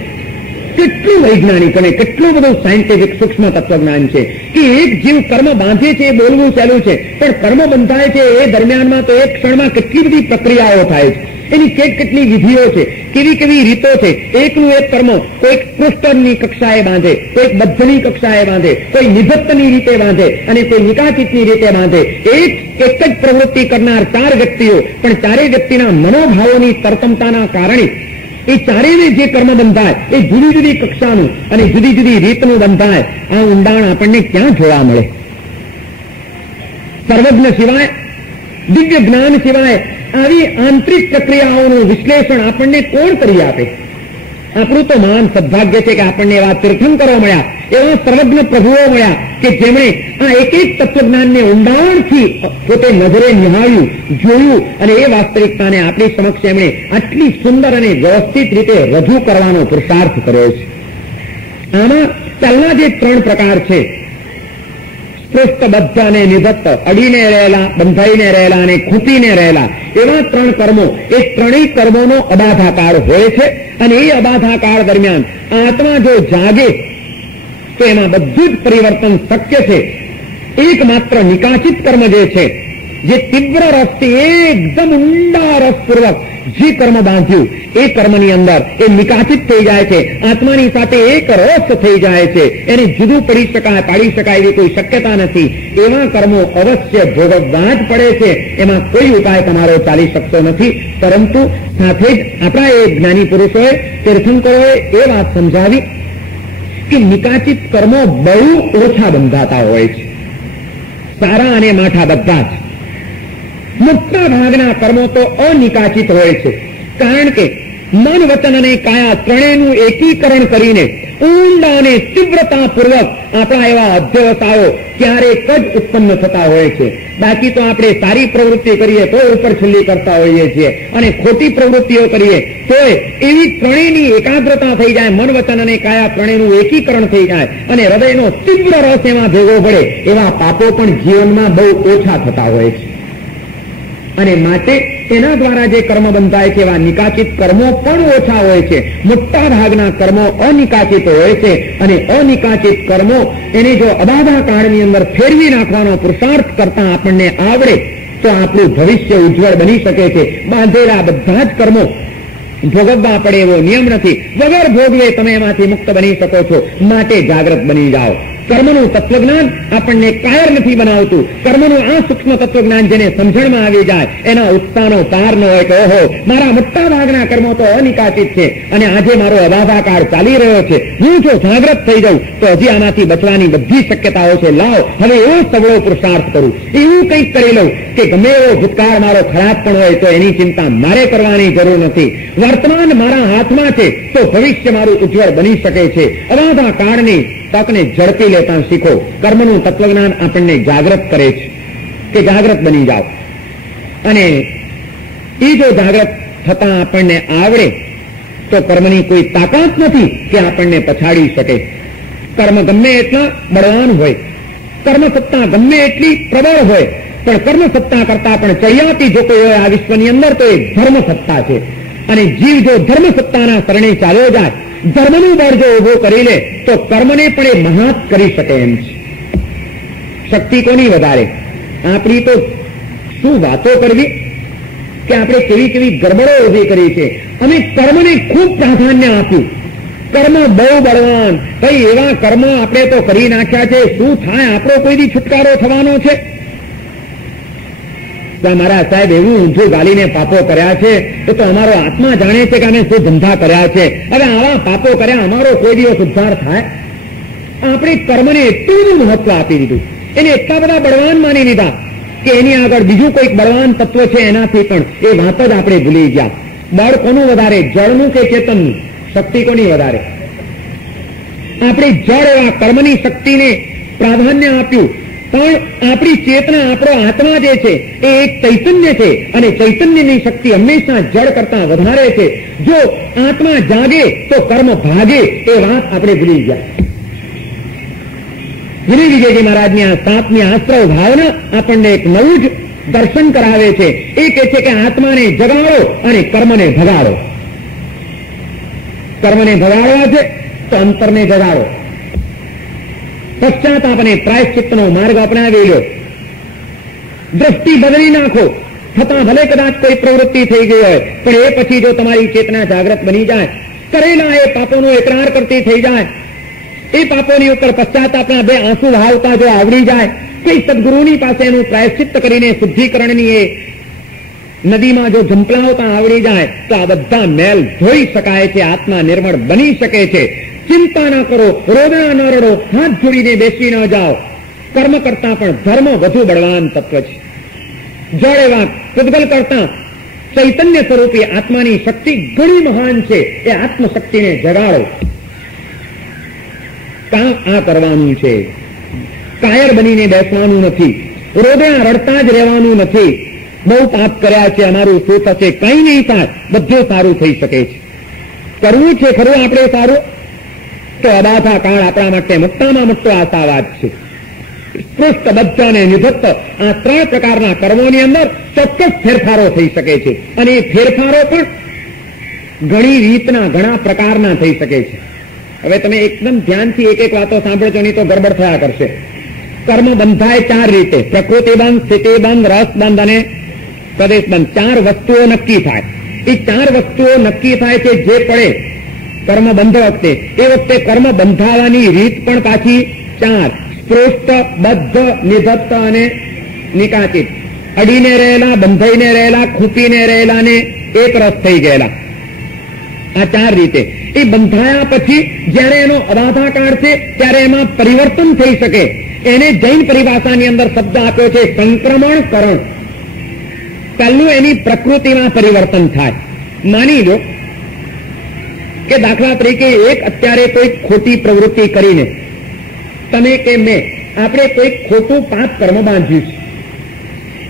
કેટલું વૈજ્ઞાનિક અને કેટલું બધું સાયન્ટિફિક સૂક્ષ્મ તત્વજ્ઞાન છે કે એક જીવ કર્મ બાંધે છે એ બોલવું સહેલું છે, પણ કર્મ બંધાય છે એ દરમિયાનમાં તો એક ક્ષણમાં કેટલી બધી પ્રક્રિયાઓ થાય છે, એની કેટલી વિધિઓ છે, કેવી રીતો છે. એકનું એક કર્મ કોઈક પૃષ્ઠની કક્ષાએ બાંધે, કોઈક બદ્ધની કક્ષાએ બાંધે, કોઈ નિધત્તની રીતે બાંધે અને કોઈ નિકાચિતની રીતે બાંધે. એક જ પ્રવૃત્તિ કરનાર 4 વ્યક્તિઓ, પણ 4 વ્યક્તિના મનોભાવોની તરતમતાના કારણે એ ચારેયને જે કર્મ બંધાય એ જુદી જુદી કક્ષાનું અને જુદી જુદી રીતનું બંધાય. આ ઊંડાણ આપણને ક્યાં જોવા મળે? સર્વજ્ઞ સિવાય, દિવ્ય જ્ઞાન સિવાય આવી આંતરિક પ્રક્રિયાઓનું વિશ્લેષણ આપણને કોણ કરી આપે? આપણું તો મહાન સદભાગ્ય છે કે આપણને એવા તીર્થંકરો મળ્યા, એવા સર્વજ્ઞ પ્રભુઓ મળ્યા કે જેમણે આ એક તત્વજ્ઞાનને ઊંડાણથી પોતે નજરે નિહાળ્યું, જોયું અને એ વાસ્તવિકતાને આપણી સમક્ષ એમણે આટલી સુંદર અને વ્યવસ્થિત રીતે રજૂ કરવાનો પુરુષાર્થ કર્યો છે. આમાં પહેલા જે 3 પ્રકાર છે, સ્પૃષ્ટ, બદ્ધ અને નિધત્ત, અડીને રહેલા, બંધાઈને રહેલા અને ખૂટીને રહેલા, એવા 3 કર્મો, એ 3 કર્મોનો અબાધા કાળ હોય છે. અને એ અબાધા કાળ દરમિયાન આત્મા જો જાગે તો એમાં બધું જ પરિવર્તન શક્ય છે. એકમાત્ર નિકાચિત કર્મ જે છે, જે તીવ્ર રસથી એકદમ ઊંડા રસપૂર્વક જે કર્મ બાંધ્યું એ કર્મની અંદર એ નિકાચિત થઈ જાય છે, આત્માની સાથે એક રસ થઈ જાય છે. એને જુદું પાડી શકાય એવી કોઈ શક્યતા નથી. એવા કર્મો અવશ્ય ભોગવવા જ પડે છે. એમાં કોઈ ઉપાય તમારો ચાલી શકતો નથી. પરંતુ સાથે જ આપણા એ જ્ઞાની પુરુષોએ, તીર્થંકરોએ એ વાત સમજાવી કે નિકાચિત કર્મો બહુ ઓછા બંધાતા હોય છે. સારા અને માઠા બધા જ. મોટા ભાગના કર્મો તો અનિકાચિત હોય છે. કારણ કે મન, વચન અને કાયા ત્રણેયનું એકીકરણ કરીને ઊંડા અને તીવ્રતાપૂર્વક આપણા એવા અધ્યવસાયો ક્યારેક જ ઉત્પન્ન થતા હોય છે. બાકી તો આપણે સારી પ્રવૃત્તિ કરીએ તો ઉપર છલ્લી કરતા હોઈએ છીએ અને ખોટી પ્રવૃત્તિઓ કરીએ તો એવી ત્રણેયની એકાગ્રતા થઈ જાય, મન, વચન અને કાયા ત્રણેયનું એકીકરણ થઈ જાય અને હૃદયનો તીવ્ર રસ એમાં ભેગો પડે. એવા પાપો પણ જીવનમાં બહુ ઓછા થતા હોય છે. અને માટે એના દ્વારા જે કર્મ બંધાય છે એવા નિકાચિત કર્મો પણ ઓછા હોય છે. મોટા ભાગના કર્મો અનિકાચિત હોય છે અને અનિકાચિત કર્મો એને જો અબાધા કાળની અંદર ફેરવી નાખવાનો પુરુષાર્થ કરતા આપણને આવડે તો આપણું ભવિષ્ય ઉજ્જવળ બની શકે છે. બાંધેલા બધા જ કર્મો ભોગવવા પડે એવો નિયમ નથી. વગર ભોગવે તમે એમાંથી મુક્ત બની શકો છો. માટે જાગ્રત બની જાઓ. કર્મનું તત્વજ્ઞાન આપણને કાયર નથી બનાવતું. કર્મનું આ સૂક્ષ્મ તત્વજ્ઞાન જેને સમજણમાં આવી જાય એના ઉત્સાહનો પાર ન હોય કે ઓહો, મારા મોટા ભાગના કર્મો તો અનિકાચિત છે અને આજે મારો અબાધા કાળ ચાલી રહ્યો છે, હું જો જાગ્રત થઈ જાઉં તો હજી આનાથી બચવાની બધી શક્યતાઓ છે. લાવ હવે એવો સવળો પુરુષાર્થ કરું, એવું કંઈક કરી લઉં કે ગમે એવો ભૂતકાળ મારો ખરાબ પણ હોય તો એની ચિંતા મારે કરવાની જરૂર નથી. વર્તમાન મારા હાથમાં છે તો ભવિષ્ય મારું ઉજ્જવળ બની શકે છે. અબાધા કાળની તકને ઝડપી લેતા શીખો. કર્મનું તત્વજ્ઞાન આપણને જાગૃત કરે છે કે જાગૃત બની જાઓ. અને એ જો જાગૃત થતા આપણને આવડે તો કર્મની કોઈ તાકાત નથી કે આપણને પછાડી શકે. કર્મ ગમે એટલા બળવાન હોય, કર્મ સત્તા ગમે એટલી પ્રબળ હોય, પણ કર્મ સત્તા કરતા પણ ચડિયાતી જો કોઈ હોય આ વિશ્વની અંદર તો એ ધર્મ સત્તા છે. અને જીવ જો ધર્મ સત્તાના શરણે ચાલ્યો જાય, ધર્મનું બળ જો ઉભો કરી લે તો કર્મને પણ એ મહાત કરી શકે એમ છે. શક્તિ કોની વધારે? આપણી તો શું વાતો કરવી કે આપણે કેવી કેવી ગરબડો ઉભી કરી છે. અમે કર્મને ખૂબ પ્રાધાન્ય આપ્યું. કર્મ બહુ બળવાન, કઈ એવા કર્મ આપણે તો કરી નાખ્યા છે, શું થાય? આપણો કોઈ દી છુટકારો થવાનો છે? મારા સાહેબ એવું ઊંધું ગાલીને પાપો કર્યા છે એ તો અમારો આત્મા જાણે છે કે અમે શું ધંધા કર્યા છે. હવે આવા પાપો કર્યા અમારો કોઈ દિવસ ઉદ્ધાર થાય? આપણે કર્મને એટલું મહત્વ આપી દીધું, એને એટલા બધા બળવાન માની લીધા કે એની આગળ બીજું કોઈક બળવાન તત્વ છે એનાથી પણ એ વાત જ આપણે ભૂલી ગયા. બળ કોનું વધારે, જળનું કે ચેતનનું? શક્તિ કોની વધારે? આપણે જળ એવા કર્મની શક્તિને પ્રાધાન્ય આપ્યું, પણ આપણી ચેતના, આપણો આત્મા જે છે એ એક ચૈતન્ય છે અને ચૈતન્યની શક્તિ હંમેશા જળ કરતા વધારે છે. જો આત્મા જાગે તો કર્મ ભાગે, એ વાત આપણે ભૂલી ગયા. શ્રી વિજયજી મહારાજની આ 7મી આશ્રવ ભાવના આપણને એક નવું જ દર્શન કરાવે છે. એ કહે છે કે આત્માને જગાડો અને કર્મને ભગાડો. કર્મને ભગાડવા છે તો અંતરને જગાડો. પશ્ચાતાપ અને પ્રાયશ્ચિત્તનો માર્ગ અપનાવી લો. દ્રષ્ટિ બદલી નાખો. છતાં ભલે કદાચ કોઈ પ્રવૃત્તિ થઈ ગઈ હોય, પણ એ પછી જો તમારી ચેતના જાગૃત બની જાય, કરેલા એ પાપોનો એકરાર કરતી થઈ જાય, એ પાપોની ઉપર પશ્ચાતાપના 2 આંસુ વહાવતા જો આવડી જાય, કોઈ સદગુરુની પાસે એનું પ્રાયશ્ચિત્ત કરીને શુદ્ધિકરણની એ નદીમાં જો ઝંપલાવતા આવડી જાય તો આ બધા મેલ ધોઈ શકાય છે, આત્મા નિર્મળ બની શકે છે. ચિંતા ન કરો, રોદણા ન રડો, હાથ જોડીને બેસી ન જાઓ. કર્મ કરતા પણ ધર્મ વધુ બળવાન તત્વ છે. જળ એવા પૂતગલ કરતા ચૈતન્ય સ્વરૂપી આત્માની શક્તિ ઘણી મહાન છે. એ આત્મશક્તિને જગાડો. કામ આ કરવાનું છે. કાયર બનીને બેસવાનું નથી, રોદણા રડતા જ રહેવાનું નથી. બહુ પાપ કર્યા છે, અમારું શું થશે? કઈ નહીં થાય, બધું સારું થઈ શકે છે. કરવું છે ખરું આપણે સારું, તો અબાધા કાળ આપણા માટે મોટામાં મોટો આશાવાદ છે. પૃષ્ઠ, બદ્ધ અને નિધત્ત આ 3 પ્રકારના કર્મોની અંદર ચોક્કસ ફેરફારો થઈ શકે છે. અને એ ફેરફારો પણ ઘણી રીતના, ઘણા પ્રકારના થઈ શકે છે. હવે તમે એકદમ ધ્યાનથી એક એક વાતો સાંભળજો, નહીં તો ગડબડ થયા કરશે. કર્મ બંધાય 4 રીતે: પ્રકૃતિ બંધ, સ્થિતિ બંધ, રસ બંધ અને પ્રદેશ બંધ. 4 વસ્તુઓ નક્કી થાય. એ 4 વસ્તુઓ નક્કી થાય છે જે પડે કર્મ બંધ વખતે. એ વખતે કર્મ બંધાવાની રીત પણ પાછી 4: સ્પૃષ્ટ, બદ્ધ, નિધત્ત અને નિકાચિત. અડીને રહેલા, બંધાઈને રહેલા, ખૂંપીને રહેલા ને એક રસ થઈ ગયેલા. આ 4 રીતે. એ બંધાયા પછી જયારે એનો અબાધાકાળ છે ત્યારે એમાં પરિવર્તન થઈ શકે. એને જૈન પરિભાષાની અંદર શબ્દ આપ્યો છે સંક્રમણ કરણ. પહેલું એની પ્રકૃતિમાં પરિવર્તન થાય. માની લો કે દાખલા તરીકે એક અત્યારે કોઈ ખોટી પ્રવૃત્તિ કરીને તમે કે મેં આપણે કોઈ ખોટું પાપ કર્મ બાંધ્યું છે.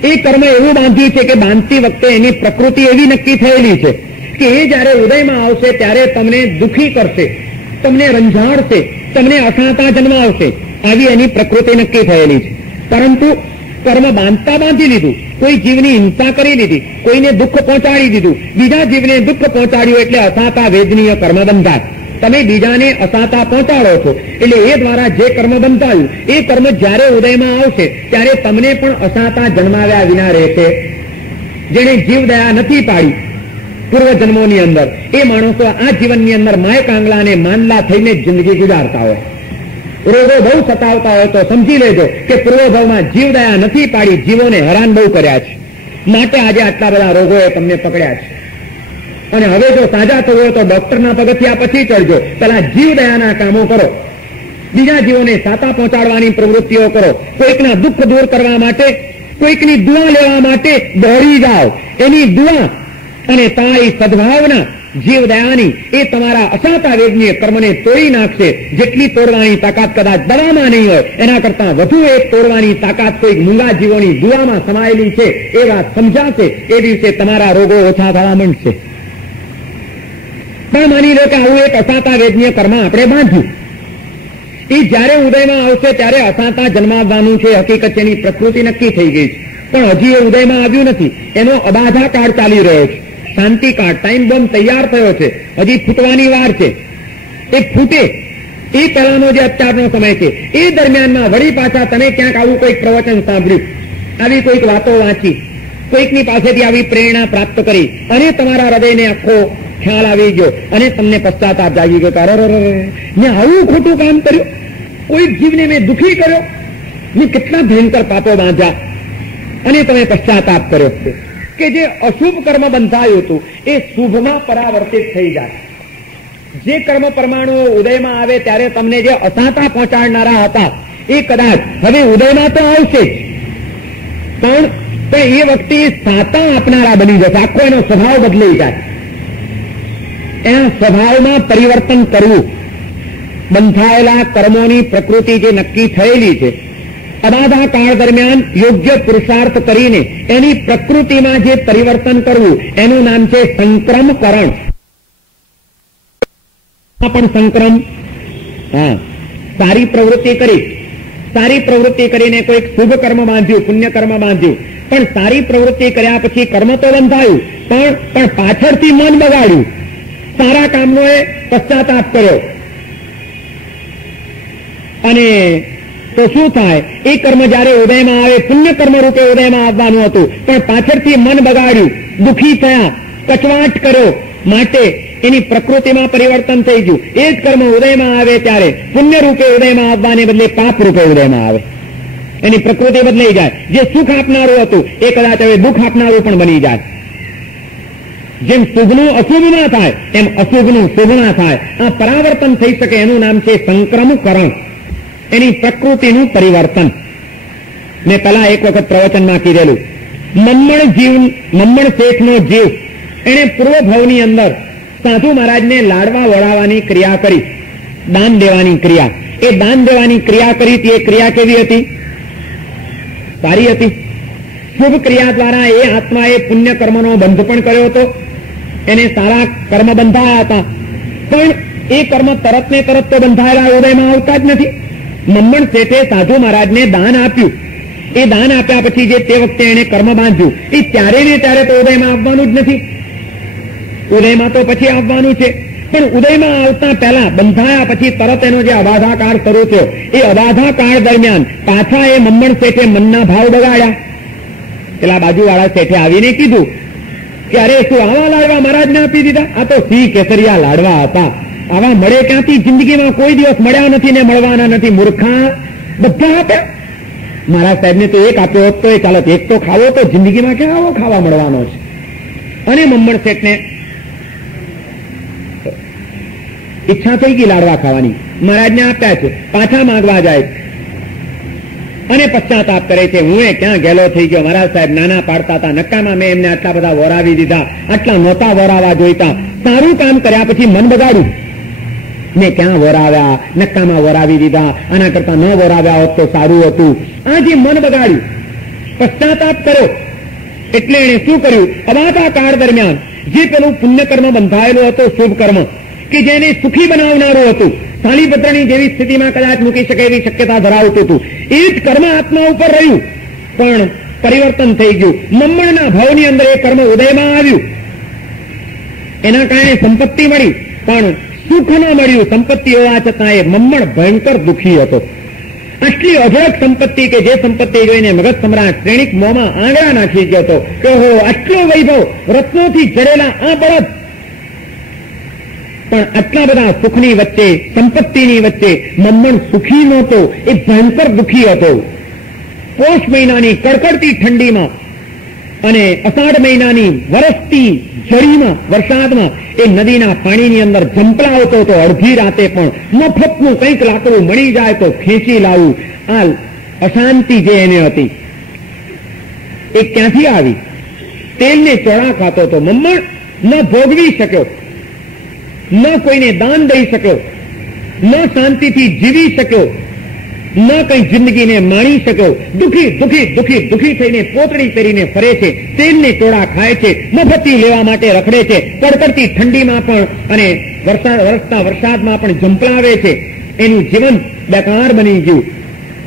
એ કર્મ એવું બાંધ્યું છે કે બાંધતી વખતે એની પ્રકૃતિ એવી નક્કી થયેલી છે કે એ જયારે ઉદયમાં આવશે ત્યારે તમને દુઃખી કરશે, તમને રંજાડશે, તમને અશાંતા જન્માવશે. આવી એની પ્રકૃતિ નક્કી થયેલી છે. પરંતુ કર્મ બાંધતા બાંધી લીધું, કોઈ જીવની હિંસા કરી લીધી, કોઈને દુઃખ પહોંચાડી દીધું, બીજા જીવને દુઃખ પહોંચાડ્યું એટલે અસાતા વેદનીય કર્મ બંધાય. તમે બીજાને અસાતા પહોંચાડો છો એટલે એ દ્વારા જે કર્મ બંધાયું એ કર્મ જયારે ઉદયમાં આવશે ત્યારે તમને પણ અસાતા જન્માવ્યા વિના રહેશે. જેને જીવ દયા નથી પાડી પૂર્વજન્મોની અંદર, એ માણસો આ જીવનની અંદર માય કાંગલા અને માનલા થઈને જિંદગી ગુજારતા હોય. રોગો બહુ સતાવતા હોય તો સમજી લેજો કે પૂર્વભાવમાં જીવ દયા નથી પાડી, જીવોને હેરાન બહુ કર્યા છે, માટે આજે આટલા બધા રોગોએ તમને પકડ્યા છે. અને હવે જો સાજા થવું હોય તો ડોક્ટરના પગથિયા પછી ચડજો, પેલા જીવ દયાના કામો કરો, બીજા જીવોને સાતા પહોંચાડવાની પ્રવૃત્તિઓ કરો, કોઈકના દુઃખ દૂર કરવા માટે, કોઈકની દુઆ લેવા માટે દોડી જાઓ. એની દુઆ અને તારી સદભાવના જીવ દયાની એ તમારા અસાતા વેગની કર્મને તોડી નાખશે. જેટલી તોડવાની તાકાત કદાચ દવામાં નહીં હોય એના કરતા વધુ એક તોડવાની તાકાત કોઈ મૂંગા જીવોની દુઆમાં સમાયેલી છે એ વાત સમજાશે. એ દિવસે તમારા રોગો ઓછા થવા માંડશે. પણ માની લો કે આવું એક અસાતા વેદનીય કર્મ આપણે બાંધ્યું, એ જયારે ઉદયમાં આવશે ત્યારે અસાતા જન્માવવાનું છે. હકીકત એની પ્રકૃતિ નક્કી થઈ ગઈ છે, પણ હજી એ ઉદયમાં આવ્યું નથી. એનો અબાધા કાળ ચાલી રહ્યો છે, શાંતિ કાળ. ટાઈમ બોમ્બ તૈયાર થયો છે, હજી ફૂટવાની વાર છે. એ ફૂટે એ પહેલાનો જે અત્યારનો સમય છે એ દરમિયાનમાં વળી પાછા તમે ક્યાંક આવું કોઈક પ્રવચન સાંભળ્યું, આવી કોઈક વાતો વાંચી, કોઈકની પાસેથી આવી પ્રેરણા પ્રાપ્ત કરી અને તમારા હૃદયને આખો ખ્યાલ આવી ગયો અને તમને પશ્ચાતાપ જાગી ગયો. અરે મેં આવું ખોટું કામ કર્યું, કોઈક જીવને મેં દુઃખી કર્યો, મેં કેટલા ભયંકર પાપો બાંધ્યા, અને તમે પશ્ચાતાપ કર્યો કે જે અશુભ કર્મ બંધાયું હતું એ શુભમાં પરાવર્તિત થઈ જાય. જે કર્મ પરમાણુઓ ઉદયમાં આવે ત્યારે તમને જે અસાતા પહોંચાડનારા હતા એ કદાચ હવે ઉદયમાં તો આવશે જ, પણ એ વખતે સાતા આપનારા બની જશે. આખો એનો સ્વભાવ બદલાઈ જાય. એના સ્વભાવમાં પરિવર્તન કરવું, બંધાયેલા કર્મોની પ્રકૃતિ જે નક્કી થયેલી છે અબાધા કાળ દરમિયાન યોગ્ય પુરુષાર્થ કરીને એની પ્રકૃતિમાં જે પરિવર્તન કરવું એનું નામ છે સંક્રમકરણ. પણ સંક્રમ, સારી પ્રવૃત્તિ કરી, સારી પ્રવૃત્તિ કરીને કોઈક શુભ કર્મ બાંધ્યું, પુણ્ય કર્મ બાંધ્યું, પણ સારી પ્રવૃત્તિ કર્યા પછી કર્મ તો બંધાયું, પણ પાછળથી મન બગાડ્યું, સારા કામનો એ પશ્ચાતાપ કર્યો, અને તો શું થાય? એ કર્મ જયારે ઉદયમાં આવે, પુણ્ય કર્મ રૂપે ઉદયમાં આવવાનું હતું, પણ પાછળથી મન બગાડ્યું, દુઃખી થયા, કચવાટ કર્યો, માટે એની પ્રકૃતિમાં પરિવર્તન થઈ ગયું. એ જ કર્મ ઉદયમાં આવે ત્યારે પુણ્ય રૂપે ઉદયમાં આવવાને બદલે પાપ રૂપે ઉદયમાં આવે, એની પ્રકૃતિ બદલાઈ જાય. જે સુખ આપનારું હતું એ કદાચ હવે દુઃખ આપનારું પણ બની જાય. જેમ શુભનું અશુભમાં થાય એમ અશુભનું શુભમાં થાય. આ પરાવર્તન થઈ શકે એનું નામ છે સંક્રમકરણ, એની પ્રકૃતિનું પરિવર્તન. મેં પહેલા એક વખત પ્રવચનમાં કીધેલું, મમ્મણ શેઠનો જીવ એને પૂર્વ ભાવની અંદર સાધુ મહારાજને લાડવા વળાવવાની ક્રિયા કરી, દાન દેવાની ક્રિયા. એ દાન દેવાની ક્રિયા કરી તે ક્રિયા કેવી હતી? સારી હતી. શુભ ક્રિયા દ્વારા એ આત્માએ પુણ્ય કર્મનો બંધ પણ કર્યો હતો, એને સારા કર્મ બંધાયા હતા, પણ એ કર્મ તરત ને તરત તો બંધાયેલા ઉદયમાં આવતા જ નથી. મમ્મણ શેઠે સાધુ મહારાજને દાન આપ્યું, એ દાન આપ્યા પછી જે તે વખતે એને કર્મ બાંધ્યું એ ત્યારે ને ત્યારે તો ઉદયમાં આવવાનું જ નથી. ઉદયમાં તો પછી આવવાનું છે, પણ ઉદયમાં આવતા પહેલા બંધાયા પછી તરત એનો જે અબાધા કાળ શરૂ થયો, એ અબાધા કાળ દરમિયાન પાછા એ મમ્મણ શેઠે મનના ભાવ બગાડ્યા. પેલા બાજુવાળા શેઠે આવીને કીધું કે અરે શું આવા લાડવા મહારાજને આપી દીધા? આ તો સિંહ કેસરિયા લાડવા હતા, આવા મળે ક્યાંથી? જિંદગીમાં કોઈ દિવસ મળ્યા નથી ને મળવાના નથી. મૂર્ખા, બધા આપ્યા. મારા સાહેબને તો એક આપ્યો હોત તો એ ચાલત, એક તો ખાવો તો જિંદગીમાં ક્યાં આવો ખાવા મળવાનો છે. અને મમ્મણ શેઠને ઈચ્છા થઈ ગઈ લાડવા ખાવાની, મહારાજને આપ્યા છે, પાછા માંગવા જાય અને પશ્ચાતાપ કરે છે, હું એ ક્યાં ગેલો થઈ ગયો. મહારાજ સાહેબ નાના પાડતા હતા, નકામાં મેં એમને આટલા બધા વરાવી દીધા, આટલા નહોતા વરાવા જોઈતા. સારું કામ કર્યા પછી મન બગાડ્યું, મેં ક્યાં વરાવ્યા, નકામાં વરાવી દીધા, આના કરતા ન વરાવ્યા હોત તો સારું હતું. આ જે મન બગાડ્યું, પશ્ચાતાપ કર્યો, એટલે એને શું કર્યું? અબાધા કાળ દરમિયાન જે પેલું પુણ્ય કર્મ બંધાયેલું હતું, શુભ કર્મ કે જેને સુખી બનાવનારું હતું, સાલીપત્રની જેવી સ્થિતિમાં કદાચ મૂકી શકે એવી શક્યતા ધરાવતું હતું, એ જ કર્મ આત્મા ઉપર રહ્યું, પણ પરિવર્તન થઈ ગયું. મમ્મણના ભાવની અંદર એ કર્મ ઉદયમાં આવ્યું, એના કારણે સંપત્તિ મળી, પણ સુખ ન મળ્યું. સંપત્તિ હોવા છતાં એ મમ્મણ ભયંકર દુઃખી હતો. આટલી અઢળક સંપત્તિ કે જે સંપત્તિ જોઈને મગજ સમ્રાટ શ્રેણિક મોંમાં આંગળા નાખી ગયો હતો કે ઓહો, આટલો વૈભવ, રત્નોથી જડેલા આ બળદ, પણ આટલા બધા સુખની વચ્ચે, સંપત્તિની વચ્ચે મમ્મણ સુખી નહોતો, એ ભયંકર દુઃખી હતો. પોષ મહિનાની કડકડતી ઠંડીમાં અને અષાઢ મહિનાની વરસતી જડીમાં, વરસાદમાં એ નદીના પાણીની અંદર ઝંપલાવતો હતો. અડધી રાતે પણ મફતનું કંઈક લાકડું મળી જાય તો ખેંચી લાવવું. આ અશાંતિ જે એને હતી એ ક્યાંથી આવી? તેલને ચોળા ખાતો હતો. મમ્મણ ન ભોગવી શક્યો, ન કોઈને દાન દઈ શક્યો, ન શાંતિથી જીવી શક્યો, ન કઈ જિંદગીને માણી શક્યો, દુખી દુખી દુખી દુખી થઈને પોતળી પહેરીને ફરે છે, તેલને ટોળા ખાય છે, મફતી લેવા માટે રખડે છે, કડકડતી ઠંડીમાં પણ અને વરસતા વરસાદમાં પણ ઝંપલાવે છે. એનું જીવન બેકાર બની ગયું,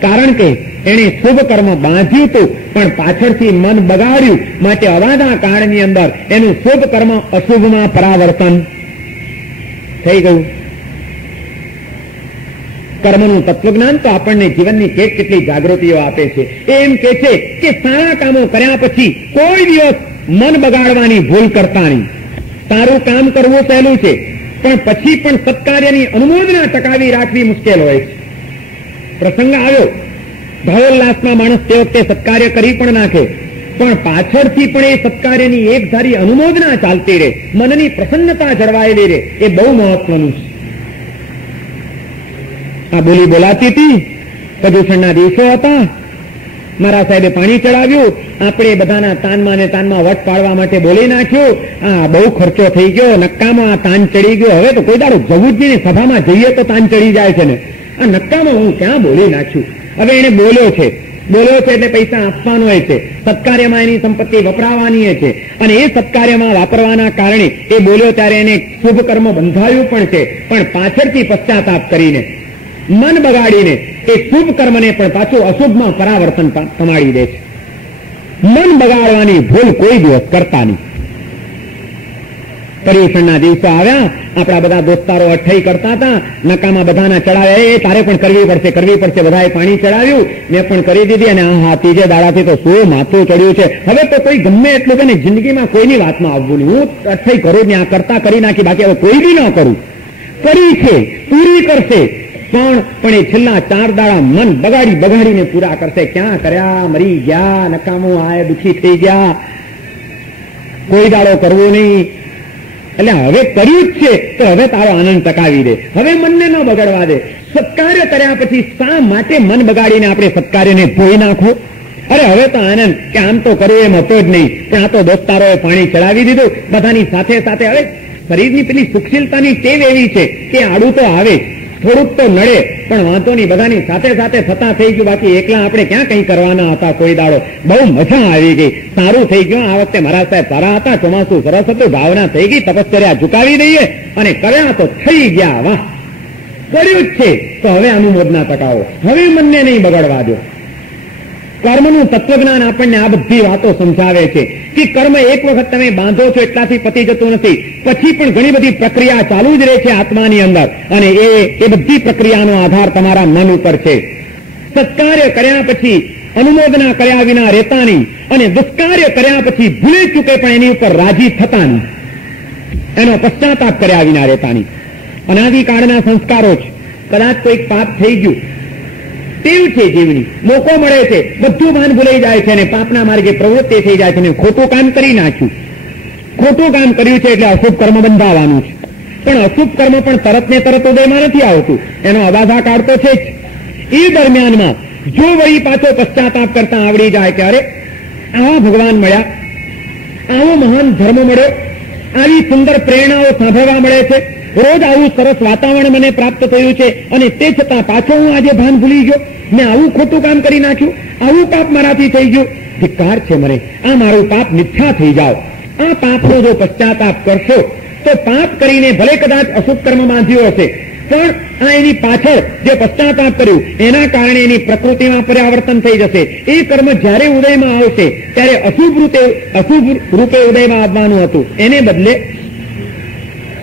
કારણ કે એને શુભ કર્મ બાંધ્યું હતું પણ પાછળથી મન બગાડ્યું, માટે અવાધા કાળની અંદર એનું શુભ કર્મ અશુભમાં પરાવર્તન થઈ ગયું. કર્મનું તત્વજ્ઞાન તો આપણને જીવનની કેટલી જાગૃતિઓ આપે છે. એમ કે છે કે સારા કામો કર્યા પછી કોઈ દિવસ મન બગાડવાની ભૂલ કરતા નહીં. સારું કામ કરવું સહેલું છે, પણ પછી પણ સત્કાર્યની અનુમોદના ટકાવી રાખવી મુશ્કેલ હોય છે. પ્રસંગ આવ્યો, ભાવોલ્લાસમાં માણસ તે વખતે સત્કાર્ય કરી પણ નાખે, પણ પાછળથી પણ એ સત્કાર્યની એક ધારી અનુમોદના ચાલતી રહે, મનની પ્રસન્નતા જળવાયેલી રહે, એ બહુ મહત્વનું છે. આ બોલી બોલાતી હતી, પ્રદૂષણના દિવસો હતા, મારા સાહેબે પાણી ચડાવ્યું, આપણે બધાના તાનમાં ને તાનમાં વટ પાડવા માટે બોલી નાખ્યું. આ બહુ ખર્ચો થઈ ગયો, નક્કામાં આ તાન ચડી ગયો, હવે તો કોઈ દાડો જવું જ નહીં, સભામાં જઈએ તો તાન ચડી જાય છે ને, આ નક્કામાં હું ક્યાં બોલી નાખ્યું. હવે એને બોલ્યો છે એટલે પૈસા આપવાનો છે, સત્કાર્યમાં એની સંપત્તિ વપરાવાની છે, અને એ સત્કાર્યમાં વાપરવાના કારણે એ બોલ્યો ત્યારે એને શુભ કર્મ બંધાયું પણ છે, પણ પાછળથી પશ્ચાતાપ કરીને મન બગાડીને એ શુભ કર્મને પણ પાછું અશુભમાં પરાવર્તન પમાડી દે છે. મન બગાડવાની ભૂલ કોઈ દિવસ કરતા નહીં. પર્યુષણના દિવસો આવ્યા, આપણા બધા દોસ્તારો અઠ્ઠાઈ કરતા હતા, નકામાં બધાના ચડાવ્યા, એ તારે પણ કરવી પડશે, બધાએ પાણી ચડાવ્યું, મેં પણ કરી દીધી, અને આ ત્રીજે દાડાથી તો શું માથું ચડ્યું છે. હવે તો કોઈ ગમે એટલું કે જિંદગીમાં કોઈની વાતમાં આવવું નહીં, હું અઠ્ઠાઈ કરું ને આ કરતા કરી નાખી, બાકી હવે કોઈ બી ન કરું. કરી છે, પૂરી કરશે, પણ એ છેલ્લા 4 દાડા મન બગાડીને પૂરા કરશે. ક્યાં કર્યા, મરી ગયા, નકામું આય, દુખી થઈ ગયા, કોઈ દાડો કરવો નહીં. એટલે હવે કર્યું જ છે તો હવે તારો આનંદ ટકાવી દે, હવે મનને ન બગાડવા દે. સત્કાર્ય કર્યા પછી શા માટે મન બગાડીને આપણે સત્કાર્યને ભોઈ નાખો? અરે હવે તો આનંદ કે આમ તો કરવું એમ હતો જ નહીં, પણ આ તો દોસ્તારોએ પાણી ચડાવી દીધું બધાની સાથે સાથે. હવે શરીરની પેલી સુખશીલતાની ટેવ એવી છે કે આડું તો આવે, થોડુંક તો નડે, પણ વાંધો નહીં, બધાની સાથે સાથે થતા થઈ ગયું. બાકી એકલા આપણે ક્યાં કંઈ કરવાના હતા કોઈ દાડો. બહુ મજા આવી ગઈ, સારું થઈ ગયું. આ વખતે મારા સાહેબ સારા હતા, ચોમાસું સરસ હતું, ભાવના થઈ ગઈ, તપશ્ચર્યા ઝુકાવી દઈએ અને કર્યા તો થઈ ગયા. વાહ, કર્યું જ છે તો હવે અનુમોદના ટકાવો, હવે મનને નહીં બગાડવા દો. કર્મનું તત્વજ્ઞાન આપણને આ બધી વાતો સમજાવે છે કે કર્મ એક વખત તમે બાંધો છો એટલાથી પતી જતું નથી, પછી પણ ઘણી બધી પ્રક્રિયા ચાલુ જ રહે છે આત્માની અંદર, અને એ બધી પ્રક્રિયાનો આધાર તમારા મન ઉપર છે. સત્કાર્ય કર્યા પછી અનુમોદના કર્યા વિના રહેતા નહીં, અને દુષ્કાર્ય કર્યા પછી ભૂલી ચૂકે પણ એની ઉપર રાજી થતા નહીં, એનો પશ્ચાતાપ કર્યા વિના રહેતા નહીં. અનાદિકાળના સંસ્કારો છે. કદાચ કોઈક પાપ થઈ ગયું, ટેવ છે જીવની, મોકો મળે છે, બધું ભાન ભૂલાઈ જાય છે, અને પાપના માર્ગે પ્રવૃત્તિ થઈ જાય છે, અને ખોટું કામ કરી નાખ્યું. ખોટું કામ કર્યું છે એટલે અશુભ કર્મ બંધાવાનું છે, પણ અશુભ કર્મ પણ તરત ને તરત ઉદયમાં નથી આવતું, એનો અવાધા કાઢતો છે જ. એ દરમિયાનમાં જો વળી પાછો પશ્ચાતાપ કરતા આવડી જાય કે અરે આવા ભગવાન મળ્યા, આવો મહાન ધર્મ મળ્યો, આવી સુંદર પ્રેરણાઓ સાંભળવા મળે છે, રોજ આવું સરસ વાતાવરણ મને પ્રાપ્ત થયું છે, અને તે છતાં પાછો હું આજે ભાન ભૂલી ગયો, મેં આવું ખોટું કામ કરી નાખ્યું, આવું પાપ મારાથી થઈ ગયું, ધિક્કાર છે મને, આ મારું પાપ મિથ્યા થઈ જાવ. આ પાપનો જો પશ્ચાતાપ કરશો તો પાપ કરીને ભલે કદાચ અશુભ કર્મ બાંધ્યું હશે, પણ આ એની પાછળ જે પશ્ચાતાપ કર્યું એના કારણે એની પ્રકૃતિમાં પરિવર્તન થઈ જશે. એ કર્મ જ્યારે ઉદયમાં આવશે ત્યારે અશુભ રૂપે ઉદયમાં આવવાનું હતું, એને બદલે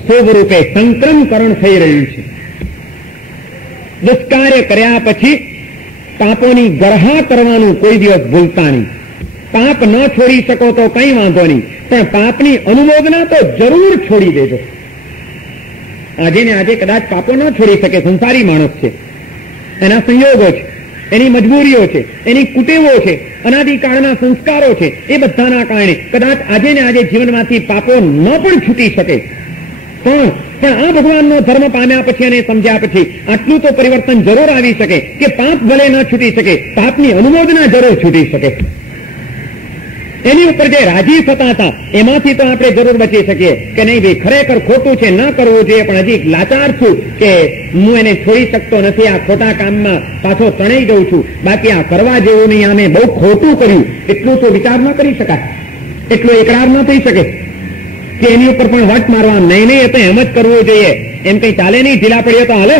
શુભ રૂપે સંક્રમકરણ થઈ રહ્યું છે. દુષ્કાર્ય કર્યા પછી પાપોની ગરહા કરવાનું કોઈ દિવસ ભૂલતા નહીં. પાપ ન છોડી શકો તો કંઈ વાંધો નહીં, પણ પાપની અનુમોદના તો જરૂર છોડી દેજો. આજે ને આજે કદાચ પાપો ન છોડી શકે, સંસારી માણસ છે, એના સંયોગો છે, એની મજબૂરીઓ છે, એની કુટેવો છે, અનાદિકાળના સંસ્કારો છે, એ બધાના કારણે કદાચ આજે ને આજે જીવનમાંથી પાપો ન પણ છૂટી શકે, પણ આ ભગવાનનો ધર્મ પામ્યા પછી અને સમજ્યા પછી આટલું તો પરિવર્તન જરૂર આવી શકે કે પાપ ભલે ન છૂટી શકે, પાપની અનુમોદના જરૂર છૂટી શકે. એની ઉપર જે રાજી થતા હતા એમાંથી તો આપણે જરૂર બચી શકીએ કે નહીં ભાઈ ખરેખર ખોટું છે, ન કરવું જોઈએ, પણ હજી લાચાર છું કે હું એને છોડી શકતો નથી, આ ખોટા કામમાં પાછો તણાઈ જઉં છું, બાકી આ કરવા જેવું નહીં, આમે બહુ ખોટું કર્યું, એટલું તો વિચાર ન કરી શકાય, એટલો એકરાર ન થઈ શકે કે એની ઉપર પણ વટ મારવા, નહીં એ તો એમ જ કરવું જોઈએ, એમ કઈ ચાલે નહીં, ઢીલા પડીએ તો હાલે.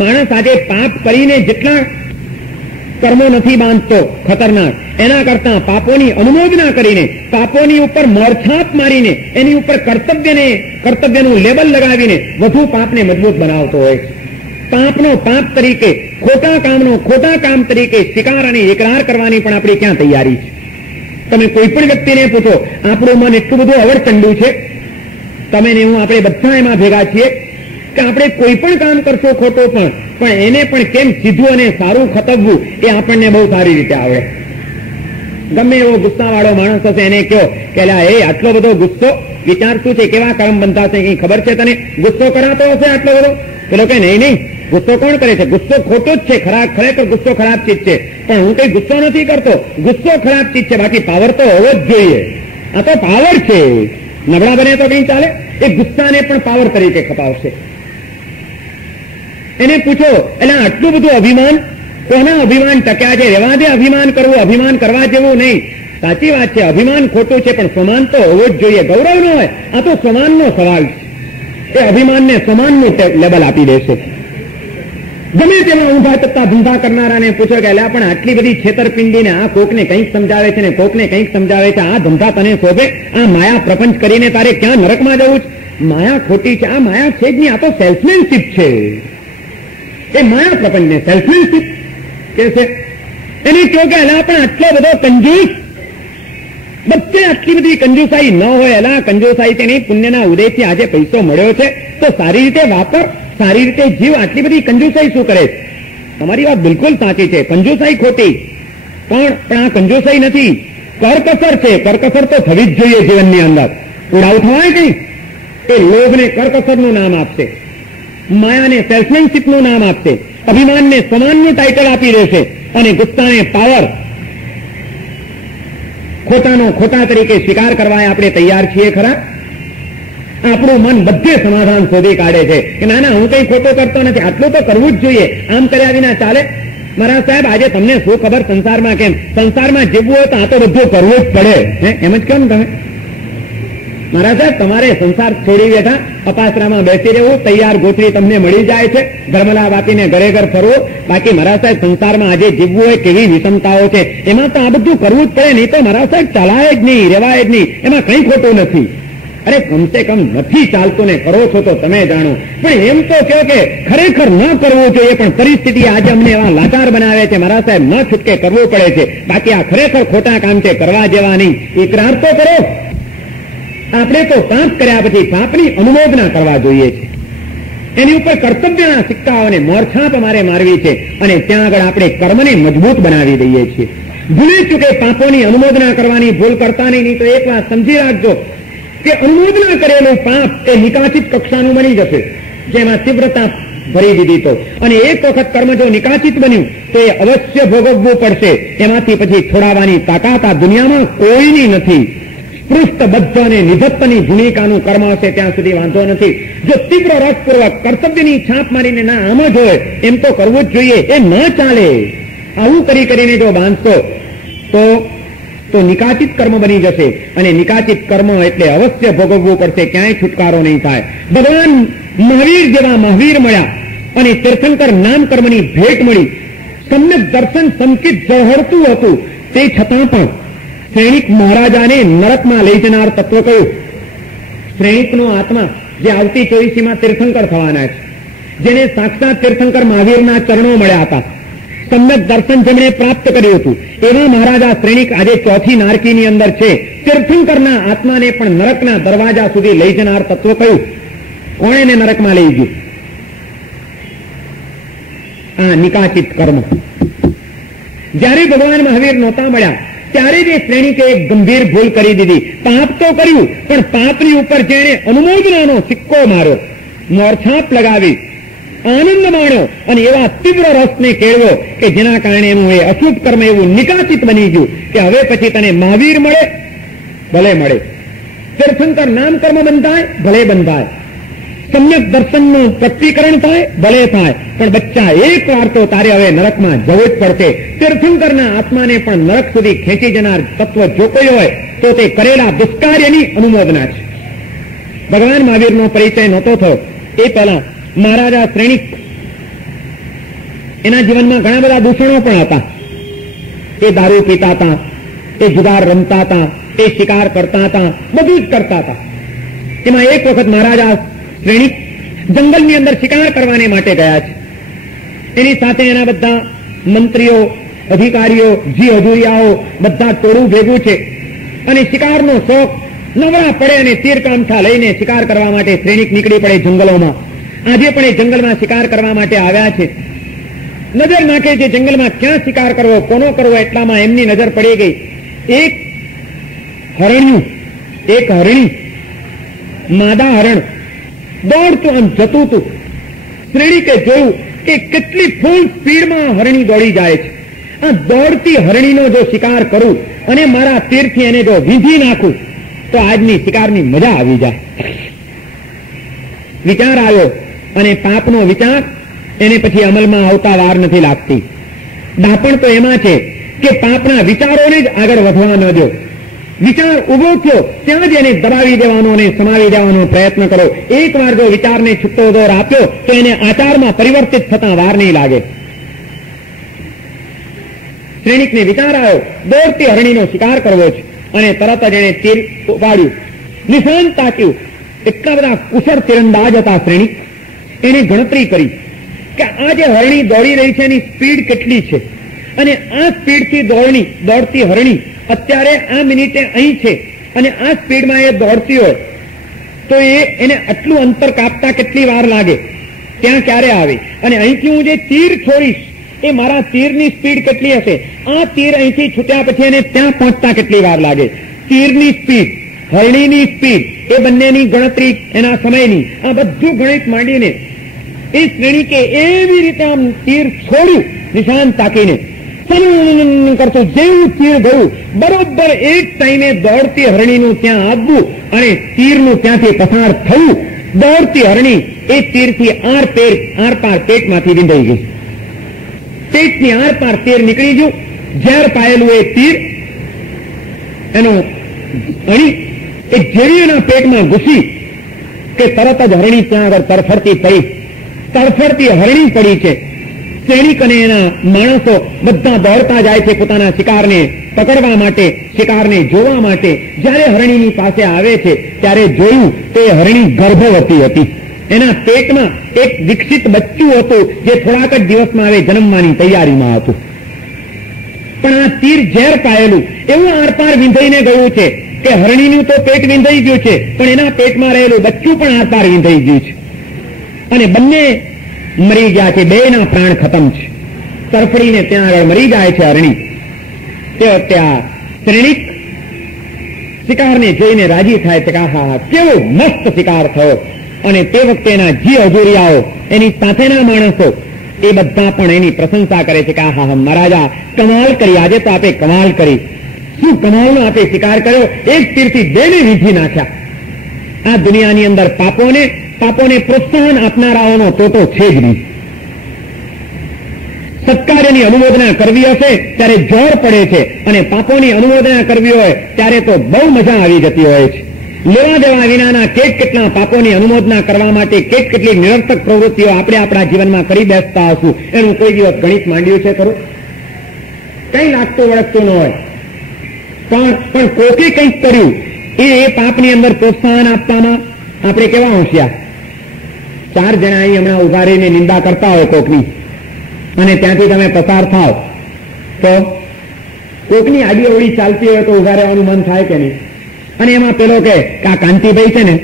માણસ આજે પાપ કરીને જેટલા કર્મો નથી બાંધતો ખતરનાક, એના કરતા પાપોની અનુમોદના કરીને, પાપોની ઉપર મોરછાપ મારીને, એની ઉપર કર્તવ્યનું લેબલ લગાવીને વધુ પાપને મજબૂત બનાવતો હોય છે. પાપનો પાપ તરીકે, ખોટા કામનો ખોટા કામ તરીકે સ્વીકાર અને એકરાર કરવાની પણ આપણી ક્યાં તૈયારી છે? તમે કોઈ પણ વ્યક્તિને પૂછો, આપણું મન એટલું બધું અવળચંડું છે, તમે ને હું આપણે બધા એમાં ભેગા છીએ કે આપણે કોઈ પણ કામ કરશો ખોટો પણ એને પણ કેમ સીધું અને સારું ખતવવું એ આપણને બહુ સારી રીતે આવડે. ગમે એવો ગુસ્સાવાળો માણસ હશે એને કહો કે એ આટલો બધો ગુસ્સો, વિચાર શું છે, કેવા કર્મ બંધાશે, કઈ ખબર છે તને? ગુસ્સો કરાતો હશે આટલો બધો? પેલો કે નહીં, ગુસ્સો કોણ કરે છે? ગુસ્સો ખોટો જ છે, ખરેખર ગુસ્સો ખરાબ ચીજ છે, પણ હું કઈ ગુસ્સો નથી કરતો. ગુસ્સો ખરાબ ચીજ છે, બાકી પાવર તો હોવો જ જોઈએ. આ તો પાવર છે, નબળા બને તો કઈ ચાલે? એ ગુસ્સાને પણ પાવર તરીકે ખપાવશે. એને પૂછો, એટલે આટલું બધું અભિમાન, કોના અભિમાન ટક્યા છે? રહેવા દે અભિમાન કરવું, અભિમાન કરવા જેવું નહીં. સાચી વાત છે, અભિમાન ખોટું છે, પણ સમાન તો હોવો જ જોઈએ. ગૌરવ ન હોય, આ તો સમાનનો સવાલ છે. એ અભિમાનને સમાનનું લેબલ આપી દેશે. ગમે તેમાં ઊંધા ચત્તા ધંધા કરનારાને પૂછો કે પણ આટલી બધી છેતરપિંડીને આ કોકને કંઈક સમજાવે છે ને કોકને કંઈક સમજાવે છે, આ ધંધા તને શોભે? આ માયા પ્રપંચ કરીને તારે ક્યાં નરકમાં જવું છે? માયા ખોટી છે, આ માયા છે જ નહીં, આ તો સેલ્સમેનશીપ છે. એ માયા પ્રપંચને સેલ્સમેનશીપ કે છે. એને કહો કે પણ આટલો બધો કંજૂસ, બધે આટલી બધી કંજુસાઈ ન હોય. એલા કંજુસાઈ તેની પુણ્યના ઉદયથી આજે પૈસો મળ્યો છે તો સારી રીતે વાપર, સારી રીતે જીવ. આટલી બધી કંજુસાઈ શું કરે? તમારી વાત બિલકુલ સાચી છે, કંજુસાઈ ખોટી, પણ આ કંજુસાઈ નથી, કરકસર છે. કરકસર તો થવી જ જોઈએ જીવનની અંદર. ઉડાવ થવાય કઈ? એ લોભને કરકસરનું નામ આપશે, માયાને સેલ્સમેનશીપનું નામ આપશે, અભિમાનને સમાનનું ટાઇટલ આપી દેશે, અને ગુસ્સાને પાવર, ખોટાનો ખોટા તરીકે સ્વીકાર કરવા આપણે તૈયાર છીએ ખરા? આપણું મન બધે સમાધાન શોધી કાઢે છે કે ના હું કઈ ખોટો કરતો નથી, આટલું તો કરવું જ જોઈએ, આમ કર્યા વિના ચાલે? મારા સાહેબ આજે તમને શું ખબર સંસારમાં કેમ? સંસારમાં જીવવું હોય તો આ તો બધું કરવું જ પડે. એમ જ કેમ તમે? મારા સાહેબ તમારે સંસાર છોડી બેઠા અપાસરામાં બેસી રહેવું, તૈયાર ગોથરી તમને મળી જાય છે, ધર્મલા વાપીને ઘરે ઘર ફરવું. બાકી મારા સાહેબ સંસારમાં આજે જીવવું હોય કેવી વિષમતાઓ છે, એમાં તો આ બધું કરવું જ પડે, નહીં તો મારા સાહેબ ચાલાય જ નહીં, રેવાય જ નહીં, એમાં કઈ ખોટું નથી. અરે કમસે કમ નથી ચાલતું ને કરો છો તો તમે જાણો. પણ એમ તો કહો કે ખરેખર ન કરવું જોઈએ, પણ પરિસ્થિતિ આજે અમને એવા લાચાર બનાવે છે મારા સાહેબ, ન છૂટકે કરવું પડે છે. બાકી આ ખરેખર ખોટા કામ છે, કરવા જેવા નહીં. એકરાર તો કરો. આપણે તો પાપ કર્યા પછી પાપની અનુમોદના કરવા જોઈએ છે. એની ઉપર કર્તવ્યના સિક્કાઓને મોરછાપ અમારે મારવી છે, અને ત્યાં આગળ આપણે કર્મને મજબૂત બનાવી દઈએ છીએ. ભૂલી ચૂકે પાપોની અનુમોદના કરવાની ભૂલ કરતા નહીં. તો એક વાત સમજી રાખજો કે અનુમોદના કરેલું પાપ એ નિકાચિત કક્ષાનું બની જશે, જેમાં તીવ્રતા ભરી દીધી તો. અને એક વખત કર્મ જો નિકાચિત બન્યું તો એ અવશ્ય ભોગવવું પડશે. એમાંથી પછી છોડાવવાની તાકાત આ દુનિયામાં કોઈની નથી. પૃષ્ઠબદ્ધ અને નિધત્તની ભૂમિકાનું કર્મ હશે ત્યાં સુધી વાંધો નથી. જો તીવ્ર રસપૂર્વક કર્તવ્યની છાપ મારીને ના આમ જ હોય એમ તો કરવું જ જોઈએ, એ ન ચાલે. આવું કરીને જો બાંધશો તો નિકાચિત કર્મ બની જશે, અને નિકાચિત કર્મ એટલે અવશ્ય ભોગવવું પડશે, ક્યાંય છુટકારો નહીં થાય. ભગવાન મહાવીર જેવા મહાવીર મળ્યા અને તીર્થંકર નામ કર્મની ભેટ મળી. સમ્યક દર્શન સંકિત ઝળહળતું હતું, તે છતાં પણ શ્રેણિક મહારાજાને નરકમાં લઈ જનાર તત્વ કયું? શ્રેણિકનો આત્મા જે આવતી 24મીમાં તીર્થંકર થવાના છે, જેને સાક્ષાત તીર્થંકર મહાવીરના ચરણો મળ્યા હતા, સમ્યક દર્શન જેમણે પ્રાપ્ત કર્યું હતું, એવા મહારાજા શ્રેણિક આજે ચોથી નારકીની અંદર છે. તીર્થંકરના આત્માને પણ નરકના દરવાજા સુધી લઈ જનાર તત્વ કયું? કોણ એને નરકમાં લઈ ગયું? આ નિકાચિત કર્મ. જ્યારે ભગવાન મહાવીર નહોતા મળ્યા ત્યારે જે શ્રેણિકે એક ગંભીર ભૂલ કરી દીધી. પાપ તો કર્યું, પણ પાપની ઉપર જેણે અનુમોદનાનો સિક્કો માર્યો, મોરછાપ લગાવી, આનંદ માણ્યો અને એવા તીવ્ર રસને કેળવ્યો કે જેના કારણે એનું એ અશુભ કર્મ એવું નિકાસિત બની ગયું કે હવે પછી તને મહાવીર મળે ભલે મળે, તીર્થંકર નામ કર્મ બંધાય ભલે બંધાય, સમ્યક દર્શનનું પ્રકટીકરણ થાય ભલે થાય, પણ બચ્ચા એક વાર તો તારે હવે નરકમાં જવું જ પડશે. તીર્થંકરના આત્માને પણ નરક સુધી ખેંચી જનાર તત્વ જો કોઈ હોય તો તે કરેલા દુષ્કાર્યની અનુમોદના છે. ભગવાન મહાવીરનો પરિચય નહોતો થયો એ પહેલા મહારાજા શ્રેણિક એના જીવનમાં ઘણા બધા દૂષણો પણ હતા. એ દારૂ પીતા હતા, એ જુગાર રમતા હતા, એ શિકાર કરતા હતા, બધું જ કરતા હતા. એમાં એક વખત મહારાજા શ્રેણિક જંગલની અંદર શિકાર કરવાને માટે ગયા છે. એની સાથે એના બધા મંત્રીઓ, અધિકારીઓ, જી હજુરિયાઓ બધા ટોળું ભેગું છે અને શિકારનો શોખ નવરા પડે અને તીર કામઠા લઈને શિકાર કરવા માટે શ્રેણિક નીકળી પડે જંગલોમાં. આજે પણ એ જંગલમાં શિકાર કરવા માટે આવ્યા છે. નજર નાખે છે જંગલમાં ક્યાં શિકાર કરવો, કોનો કરવો, એટલામાં એમની નજર પડી ગઈ એક હરણી, માદા હરણ દોડતું આમ જતું હતું. શ્રેણિકે જોયું કે કેટલી ફૂલ સ્પીડમાં હરણી દોડી જાય છે. આ દોડતી હરણીનો જો શિકાર કરું અને મારા તીરથી એને જો વીંધી નાખું તો આજની શિકારની મજા આવી જાય. વિચાર આવ્યો અને પાપનો વિચાર એને પછી અમલમાં આવતા વાર નથી લાગતી. ડાપણ તો એમાં છે કે પાપના વિચારોને જ આગળ વધવા ન દો. વિચાર ઉભો થયો ત્યાં જ એને દબાવી દેવાનો અને સમાવી દેવાનો પ્રયત્ન કરો. એક વાર જો વિચારને છૂટો દોર આપ્યો તો એને આચારમાં પરિવર્તિત થતા વાર નહીં લાગે. શ્રેણિકને વિચાર આવ્યો દોડતી હરણીનો શિકાર કરવો છે અને તરત જ એને તીર ઉપાડ્યું, નિશાન તાક્યું. એટલા બધા કુશળ તીરંદાજ હતા શ્રેણિક. એને ગણતરી કરી કે આ જે હરણી દોડી રહી છે એની સ્પીડ કેટલી છે અને આ સ્પીડથી દોડતી હરણી અત્યારે આ મિનિટે અહીં છે અને આ સ્પીડમાં એ દોડતી હોય તો એને આટલું અંતર કાપતા કેટલી વાર લાગે, ત્યાં ક્યારે આવે, અને અહીંથી હું જે તીર છોડીશ એ મારા તીરની સ્પીડ કેટલી હશે, આ તીર અહીંથી છૂટ્યા પછી એને ત્યાં પહોંચતા કેટલી વાર લાગે. તીરની સ્પીડ, હરણીની સ્પીડ, એ બંનેની ગણતરી એના સમયની, આ બધું ગણિત માંડીને એ શ્રેણિકે એવી રીતે આમ તીર છોડ્યું નિશાન તાકીને કરતો જેવું તીર ગયું બરોબર એક ટાઈમે દોડતી હરણીનું ત્યાં આવવું અને તીરનું ત્યાંથી પસાર થયું. દોડતી હરણી એ તીરથી આર પાર પેટમાંથી વિંધાઈ ગઈ. પેટની આર પાર તીર નીકળી ગયું. ઝેર પાયેલું એ તીર એનું હણી એ જેવી એના પેટમાં ઘૂસી કે તરત જ હરણી ત્યાં આગળ તરફડતી હરણી પડી છે. શ્રેણિક અને એના માણસો બધા દોડતા જાય છે પોતાના શિકારને પકડવા માટે, શિકારને જોવા માટે. જ્યારે હરણીની પાસે આવે છે ત્યારે જોયું તો એ હરણી ગર્ભવતી હતી. એના પેટમાં એક વિકસિત બચ્ચું હતું જે થોડાક જ દિવસમાં હવે જન્મવાની તૈયારીમાં હતું. પણ આ તીર ઝેર પાયેલું એવું આરપાર વિંધાઈને ગયું છે કે હરણીનું તો પેટ વિંધાઈ ગયું છે પણ એના પેટમાં રહેલું બચ્ચું પણ આરપાર વિંધાઈ ગયું છે અને બંને મરી ગયા છે. બેના પ્રાણ ખતમ છે. તરફડીને ત્યાં આગળ મરી જાય છે હરણી. તે ત્યાં શ્રેણિક શિકારને જોઈને રાજી થાય છે કે હા કેવો મસ્ત શિકાર થયો. અને તે વખતે એના જી હજુરિયાઓ, એની સાથેના માણસો એ બધા પણ એની પ્રશંસા કરે છે કે હા મહારાજા કમાલ કરી, આજે તો આપે કમાલ કરી, શું કમાલનો આપે શિકાર કર્યો, એક તીરથી બેને વીંધી નાખ્યા. આ દુનિયાની અંદર પાપોને પ્રોત્સાહન આપનારાઓનો ટોટો છે જ નહીં. સત્કાર્યની અનુમોદના કરવી હશે ત્યારે જોર પડે છે અને પાપોની અનુમોદના કરવી હોય ત્યારે તો બહુ મજા આવી જતી હોય છે. લેવા દેવા વિનાના કેટલા પાપોની અનુમોદના કરવા માટે કેટલી નિરર્થક પ્રવૃત્તિઓ આપણે આપણા જીવનમાં કરી બેસતા હશું. એનું કોઈ દિવસ ગણિત માંડ્યું છે ખરું? કઈ લાગતું વળગતું ન હોય પણ કોકે કંઈક કર્યું એ પાપની અંદર પ્રોત્સાહન આપવામાં આપણે કેવા હોશિયાર. 4 જણા અહીં હમણાં ઉભા રહીને નિંદા કરતા હોય કોકની અને ત્યાંથી તમે પસાર થાવ તો કોકની આડી અવળી ચાલતી હોય તો ઉભા રહેવાનું મન થાય કે નહીં? અને એમાં પેલો કે આ કાંતિભાઈ છે ને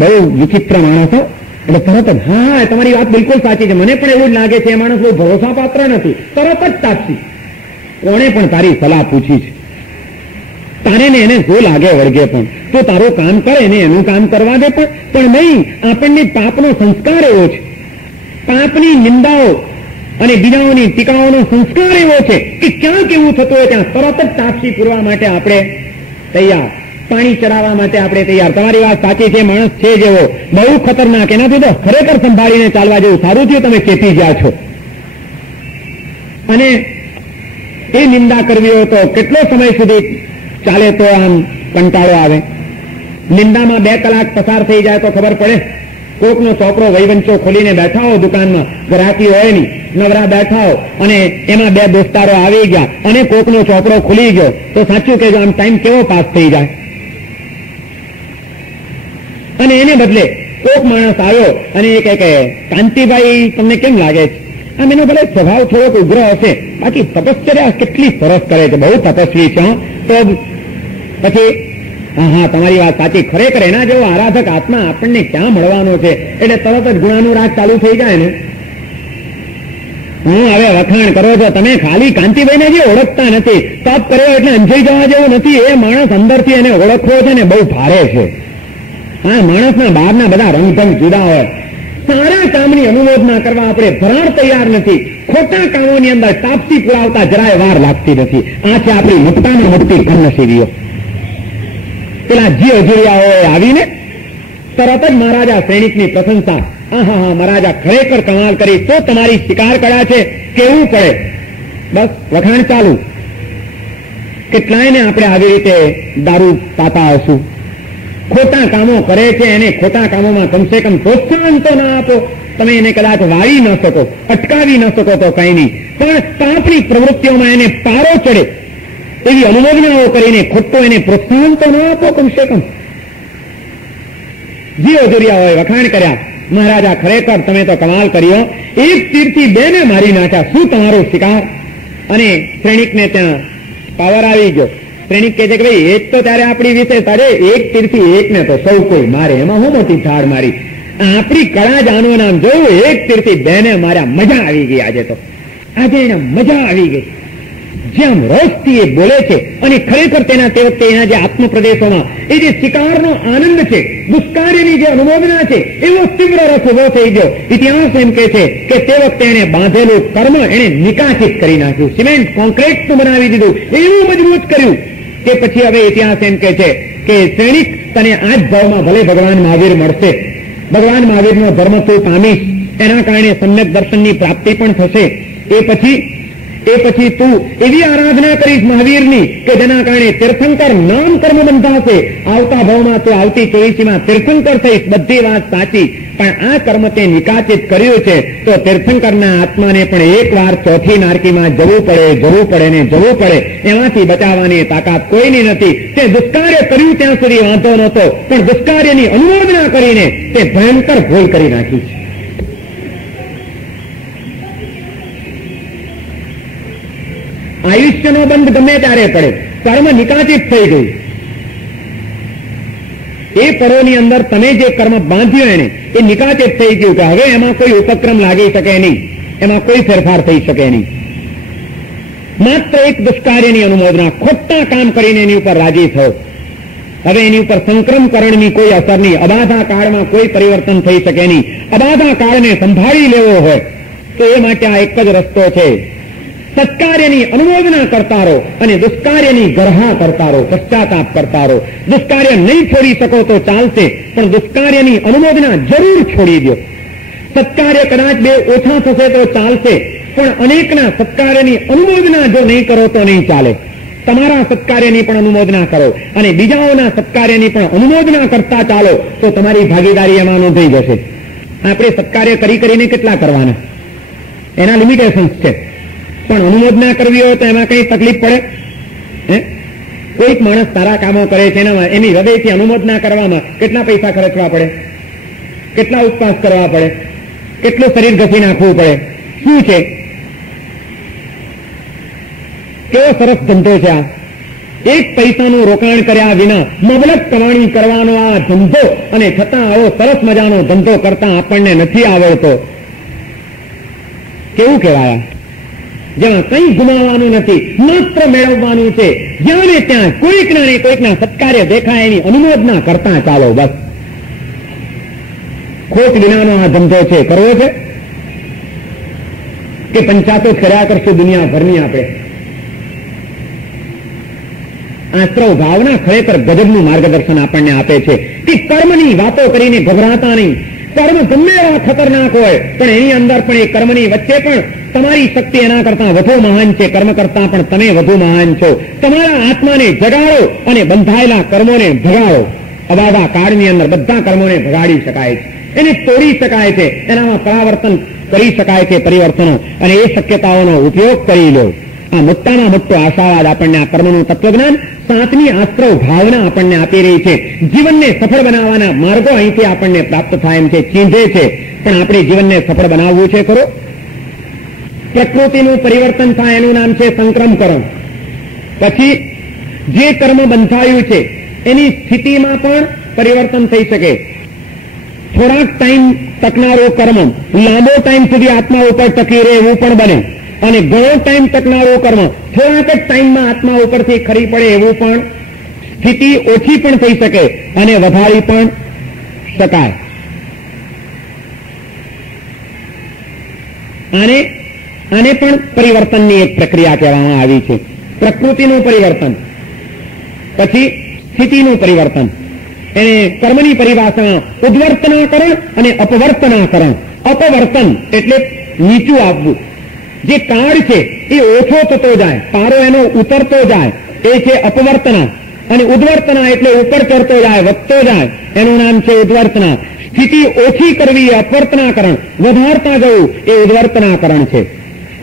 બહુ વિચિત્ર માણસ હો, એટલે તરત જ હા તમારી વાત બિલકુલ સાચી છે, મને પણ એવું જ લાગે છે એ માણસ બહુ ભરોસા પાત્ર નથી, તરત જ તાકસી. કોણે પણ તારી સલાહ પૂછી છે? તારે ને એને શું લાગે વળગે પણ તો તારું કામ કરે ને એનું કામ કરવા દે. પણ નહીં, આપણને પાપનો સંસ્કાર એવો છે પાપની નિંદાઓ અને બીજાઓની ટીકાઓનો સંસ્કાર એવો છે કે ક્યાંક એવું થતું હોય ત્યાં તરત જ તાપસી પૂરવા માટે આપણે તૈયાર, પાણી ચડાવવા માટે આપણે તૈયાર. તમારી વાત સાચી છે, માણસ છે જેવો બહુ ખતરનાક, એનાથી તો ખરેખર સંભાળીને ચાલવા જેવું. સારું થયું તમે ચેતી ગયા છો. અને એ નિંદા કરવી હોય તો કેટલો સમય સુધી ચાલે તો આમ કંટાળો આવે. નિંદામાં 2 કલાક પસાર થઈ જાય તો ખબર પડે. કોકનો ચોપડો વૈવંચો ખોલીને બેઠા હો દુકાનમાં, ગ્રાહકી હોય નહીં, નવરા બેઠા હો અને એમાં 2 દોસ્તારો આવી ગયા અને કોકનો ચોપડો ખુલી ગયો તો સાચું કહેજો આમ ટાઈમ કેવો પાસ થઈ જાય. અને એને બદલે કોક માણસ આવ્યો અને એ કહે કાંતિભાઈ તમને કેમ લાગે છે? આમ એનો ભલે સ્વભાવ થોડોક ઉગ્ર હશે, બાકી તપશ્ચર્યા કેટલી સરસ કરે છે, બહુ તપસ્વી છે. તો પછી હા તમારી વાત સાચી, ખરેખર એના જેવો આરાધક આત્મા આપણને ક્યાં મળવાનો છે? એટલે તરત જ ગુણાનું રાજ ચાલુ થઈ જાય ને. હું હવે વખાણ કરો છો, તમે ખાલી કાંતિભાઈને જે ઓળખતા નથી, તપ કર્યો એટલે અંજાઈ જવા જેવું નથી. એ માણસ અંદરથી એને ઓળખવો છે ને બહુ ભારે છે. હા, માણસના બહારના બધા રંગઢંગ જુદા હોય. સારા કામની અનુમોદના કરવા આપણે ભરાડ તૈયાર નથી. ખોટા કામોની અંદર તાપસી પુરાવતા જરાય વાર લાગતી નથી. આ છે આપણી મોટામાં મોટી કન્નસીરીઓ. પેલા જીવજીરિયાઓએ આવીને તરત જ મહારાજા સૈનિકની પ્રશંસા, હા મહારાજા ખરેખર કમાલ કરી, તો તમારી શિકાર કળા છે, કેવું પડે. બસ વખાણ ચાલુ. કેટલાયને આપણે આવી રીતે દારૂ પાતા હશું. ખોટા કામો કરે છે એને ખોટા કામોમાં કમસે કમ પ્રોત્સાહન તો ના આપો. તમે એને કદાચ વાળી ન શકો, અટકાવી ન શકો તો કઈ નહીં, પણ પાપની પ્રવૃત્તિઓમાં એને પારો ચડે એવી અનુમોદનાઓ કરીને ખોટો એને પ્રોત્સાહન તો ન આપો કમસે કમ. જીઓ જોરિયાઓએ વખાણ કર્યા, મહારાજા ખરેખર તમે તો કમાલ કર્યો, 1 તીરથી 2 ને મારી નાખ્યા, શું તમારો શિકાર? અને શ્રેણિકને ત્યાં પાવર આવી ગયો. શ્રેણિક કહે છે કે ભાઈ એ તો ત્યારે આપણી વિશે તારે 1 તીરથી 1 ને તો સૌ કોઈ મારે, એમાં હું મોટી ઠાર મારી. આપણી કળા જ આનું નામ જોયું, 1 તીરથી 2 ને માર્યા, મજા આવી ગઈ. આજે તો આજે એને મજા આવી ગઈ. જેમ રોજથી એ બોલે છે અને ખરેખર તેના તે વખતે એના જે આત્મપ્રદેશોમાં એ જે શિકારનો આનંદ છે, દુષ્કાર્યની જે અનુમોદના છે, એવો તીવ્ર રસ ઉભો થઈ ગયો. ઇતિહાસ એમ કે છે કે તે વખતે એને બાંધેલું કર્મ એને નિકાસિત કરી નાખ્યું, સિમેન્ટ કોન્ક્રીટનું બનાવી દીધું, એવું મજબૂત કર્યું કે પછી હવે ઇતિહાસ એમ કે છે કે શ્રેણિક તને આ જ ભાવમાં ભલે ભગવાન મહાવીર મળશે, ભગવાન મહાવીરનો ધર્મ તું પામીશ, એના કારણે સમ્યક દર્શનની પ્રાપ્તિ પણ થશે. એ પછી તું એવી આરાધના કરીશ મહાવીરની કે જેના કારણે તીર્થંકર નામ કર્મ બંધાશે. આવતા ભાવમાં તું આવતી 24માં તીર્થંકર થઈશ. બધી વાત સાચી, પણ આ કર્મ તે નિકાચિત કર્યું છે તો તીર્થંકરના આત્માને પણ એક વાર ચોથી નારકીમાં જવું પડે. એમાંથી બચાવવાની તાકાત કોઈની નથી. તે દુષ્કાર્ય કર્યું ત્યાં સુધી વાંધો નહોતો, પણ દુષ્કાર્યની અનુમોદના કરીને તે ભયંકર ભૂલ કરી નાખી છે. આયુષ્યનો બંધ ગમે ત્યારે પડે, કર્મ નિકાચિત થઈ ગયું. એ પરોની અંદર તમે જે કર્મ બાંધ્યો એને એ નિકાચિત થઈ ગયું કે હવે એમાં કોઈ ઉપક્રમ લાગી શકે નહીં, એમાં કોઈ ફેરફાર થઈ શકે નહીં. માત્ર એક દુષ્કાર્યની અનુમોદના, ખોટા કામ કરીને એની ઉપર રાજી થયો. હવે એની ઉપર સંક્રમકરણની કોઈ અસર નહીં. અબાધા કાળમાં કોઈ પરિવર્તન થઈ શકે નહીં. અબાધા કાળને સંભાળી લેવો હોય તો એ માટે આ એક જ રસ્તો છે. સત્કાર્યની અનુમોદના કરતા રહો અને દુષ્કાર્યની ગરહા કરતા રહો, પશ્ચાતાપ કરતા રહો. દુષ્કાર્ય નહીં છોડી શકો તો ચાલશે, પણ દુષ્કાર્યની અનુમોદના જરૂર છોડી દો. સત્કાર્ય કદાચ 2 ઓછા થશે તો ચાલશે, પણ અનેકના સત્કાર્યની અનુમોદના જો નહીં કરો તો નહીં ચાલે. તમારા સત્કાર્યની પણ અનુમોદના કરો અને બીજાઓના સત્કાર્યની પણ અનુમોદના કરતા ચાલો તો તમારી ભાગીદારી એમાં નોંધાઈ જશે. આપણે સત્કાર્ય કરીને કેટલા કરવાના, એના લિમિટેશન્સ છે. પણ અનુમોદના કરવી હોય તો એમાં કઈ તકલીફ પડે? કોઈક માણસ સારા કામો કરે છે, એની હૃદયથી અનુમોદના કરવામાં કેટલા પૈસા ખર્ચવા પડે, કેટલા ઉપવાસ કરવા પડે, કેટલું શરીર ઘસી નાખવું પડે. શું છે? કેવો સરસ ધંધો છે આ. 1 પૈસાનું રોકાણ કર્યા વિના મબલક કમાણી કરવાનો આ ધંધો, અને છતાં આવો સરસ મજાનો ધંધો કરતા આપણને નથી આવડતો. કેવું કહેવાય? જેમાં કંઈ ગુમાવવાનું નથી, માત્ર મેળવવાનું છે. જ્યાં ને ત્યાં કોઈકના ને કોઈકના સત્કાર્ય દેખાય એની અનુમોદના કરતા ચાલો. બસ ખોટ વિનાનો આ ધંધો છે, કરવો છે. કે પંચાતો કર્યા કરશું દુનિયાભરની આપણે. આશ્રવ ભાવના ખરેખર ગજબનું માર્ગદર્શન આપણને આપે છે કે કર્મની વાતો કરીને ગભરાતા નહીં. કર્મ ગમે એવા ખતરનાક હોય પણ એની અંદર પણ એ કર્મની વચ્ચે પણ તમારી શક્તિ એના કરતા વધુ મહાન છે. કર્મ કરતા પણ તમે વધુ મહાન છો. તમારા આત્માને જગાડો અને બંધાયેલા કર્મોને ભગાડો. અબાધા કાળની અંદર બધા કર્મોને ભગાડી શકાય છે, એને તોડી શકાય છે, એનામાં પરાવર્તન કરી શકાય છે, પરિવર્તનો, અને એ શક્યતાઓનો ઉપયોગ કરી લો. આ મોટામાં મોટો આશાવાદ આપણને આ કર્મનું તત્વજ્ઞાન, સાતમી આશ્રવ ભાવના આપણને આપી રહી છે. જીવનને સફળ બનાવવાના માર્ગો અહીંથી આપણને પ્રાપ્ત થાય એમ છે, ચીંધે છે. પણ આપણે જીવનને સફળ બનાવવું છે ખરો. પ્રકૃતિનું પરિવર્તન થાય એનું નામ છે સંક્રમકરણ. પછી જે કર્મ બંધાયું છે એની સ્થિતિમાં પણ પરિવર્તન થઈ શકે. થોડાક ટાઈમ ટકનારું કર્મ લાંબો ટાઈમ સુધી આત્મા ઉપર ટકી રહે એવું પણ બને, અને ઘણો ટાઈમ ટકનારું કર્મ થોડાક જ ટાઈમમાં આત્મા ઉપરથી ખરી પડે એવું પણ સ્થિતિ ઓછી પણ થઈ શકે અને વધારી પણ શકાય. આને પણ પરિવર્તનની એક પ્રક્રિયા કહેવામાં આવી છે. પ્રકૃતિનું પરિવર્તન, પછી સ્થિતિનું પરિવર્તન. એને કર્મની પરિભાષામાં ઉદ્વર્તનાકરણ અને અપવર્તનાકરણ. અપવર્તન એટલે નીચું આવવું. જે કાળ છે એ ઓછો થતો જાય, પારો એનો ઉતરતો જાય, એ છે અપવર્તના. અને ઉદ્વર્તના એટલે ઉપર ચડતો જાય, વધતો જાય, એનું નામ છે ઉદ્વર્તના. સ્થિતિ ઓછી કરવી એ અપવર્તનાકરણ, વધારતા જવું એ ઉદ્વર્તનાકરણ છે.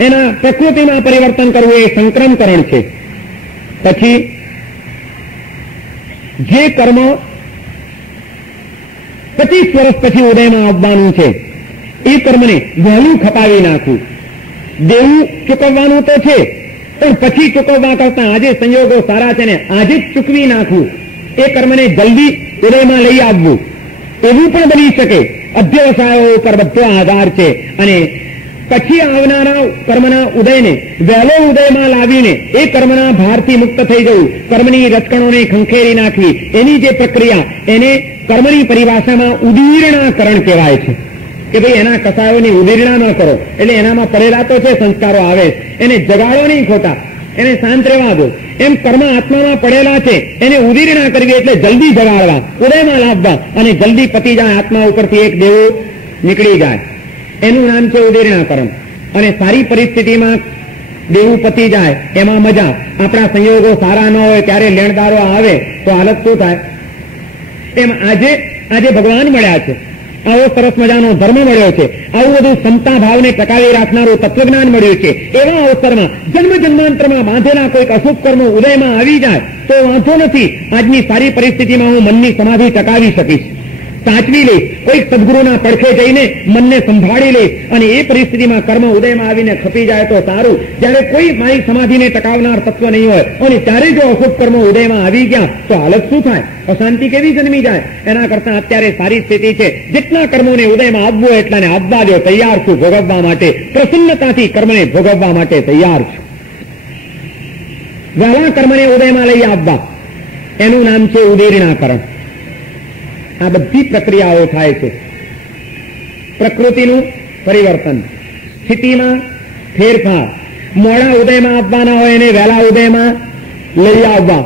એના પ્રકૃતિમાં પરિવર્તન કરવું એ સંક્રમકરણ છે. પછી જે કર્મ 25 વર્ષ પછી ઉદયમાં આવવાનું છે એ કર્મને વહેલું ખપાવી નાખવું. દેવું ચૂકવવાનું તો છે પણ પછી ચૂકવવા કરતા આજે સંયોગો સારા છે ને આજે જ ચૂકવી નાખવું. એ કર્મને જલ્દી ઉદયમાં લઈ આવવું એવું પણ બની શકે. અધ્યવસાયો ઉપર બધો આધાર છે. અને પછી આવનારા કર્મના ઉદયને વહેલો ઉદયમાં લાવીને એ કર્મના ભારથી મુક્ત થઈ જવું, કર્મની રચકણોને ખંખેરી નાખવી, એની જે પ્રક્રિયા એને કર્મની પરિભાષામાં ઉદીર્ણાકરણ કહેવાય છે. કે ભાઈ એના કસાયોની ઉદીર્ણા ન કરો, એટલે એનામાં પડેલા તો છે સંસ્કારો આવે, એને જગાડો નહીં ખોટા, એને શાંત રહેવા દો. એમ કર્મ આત્મામાં પડેલા છે એને ઉદીર્ણા કરવી એટલે જલ્દી જગાડવા, ઉદયમાં લાવવા, અને જલ્દી પતી જાય, આત્મા ઉપરથી એક દેવું નીકળી જાય. એનું નામ છે ઉદીર્ણાકરણ. અને સારી પરિસ્થિતિમાં દેવું પતી જાય એમાં મજા. આપણા સંયોગો સારા ન હોય ત્યારે લેણદારો આવે તો હાલત શું થાય? એમ આજે ભગવાન મળ્યા છે, આવો સરસ મજાનો ધર્મ મળ્યો છે, આવું બધું ક્ષમતા ભાવને ટકાવી રાખનારું તત્વજ્ઞાન મળ્યું છે. એવા અવસરમાં જન્મ જન્માંતરમાં બાંધેલા કોઈક અશુભ કર્મો ઉદયમાં આવી જાય તો વાંધો નથી, આજની સારી પરિસ્થિતિમાં હું મનની સમાધિ ટકાવી શકીશ, સાચવી લઈશ. કોઈક સદગુરુના પડખે જઈને મનને સંભાળી લઈશ, અને એ પરિસ્થિતિમાં કર્મ ઉદયમાં આવીને ખપી જાય તો સારું. જ્યારે કોઈ મારી સમાધિને ટકાવનાર તત્વ નહીં હોય અને ત્યારે જો અશુભ કર્મો ઉદયમાં આવી ગયા તો હાલત શું થાય? અશાંતિ કેવી જન્મી જાય? એના કરતા અત્યારે સારી સ્થિતિ છે, જેટલા કર્મોને ઉદયમાં આવવું હોય એટલાને આવવા દો. તૈયાર છું ભોગવવા માટે, પ્રસન્નતાથી કર્મને ભોગવવા માટે તૈયાર છું. વહેલા કર્મને ઉદયમાં લઈ આવવા એનું નામ છે ઉદીર્ણાકરણ. આ બધી પ્રક્રિયાઓ થાય છે. પ્રકૃતિનું પરિવર્તન, સ્થિતિમાં ફેરફાર, મોડા ઉદયમાં આવવાના હોય એને વહેલા ઉદયમાં લઈ આવવા,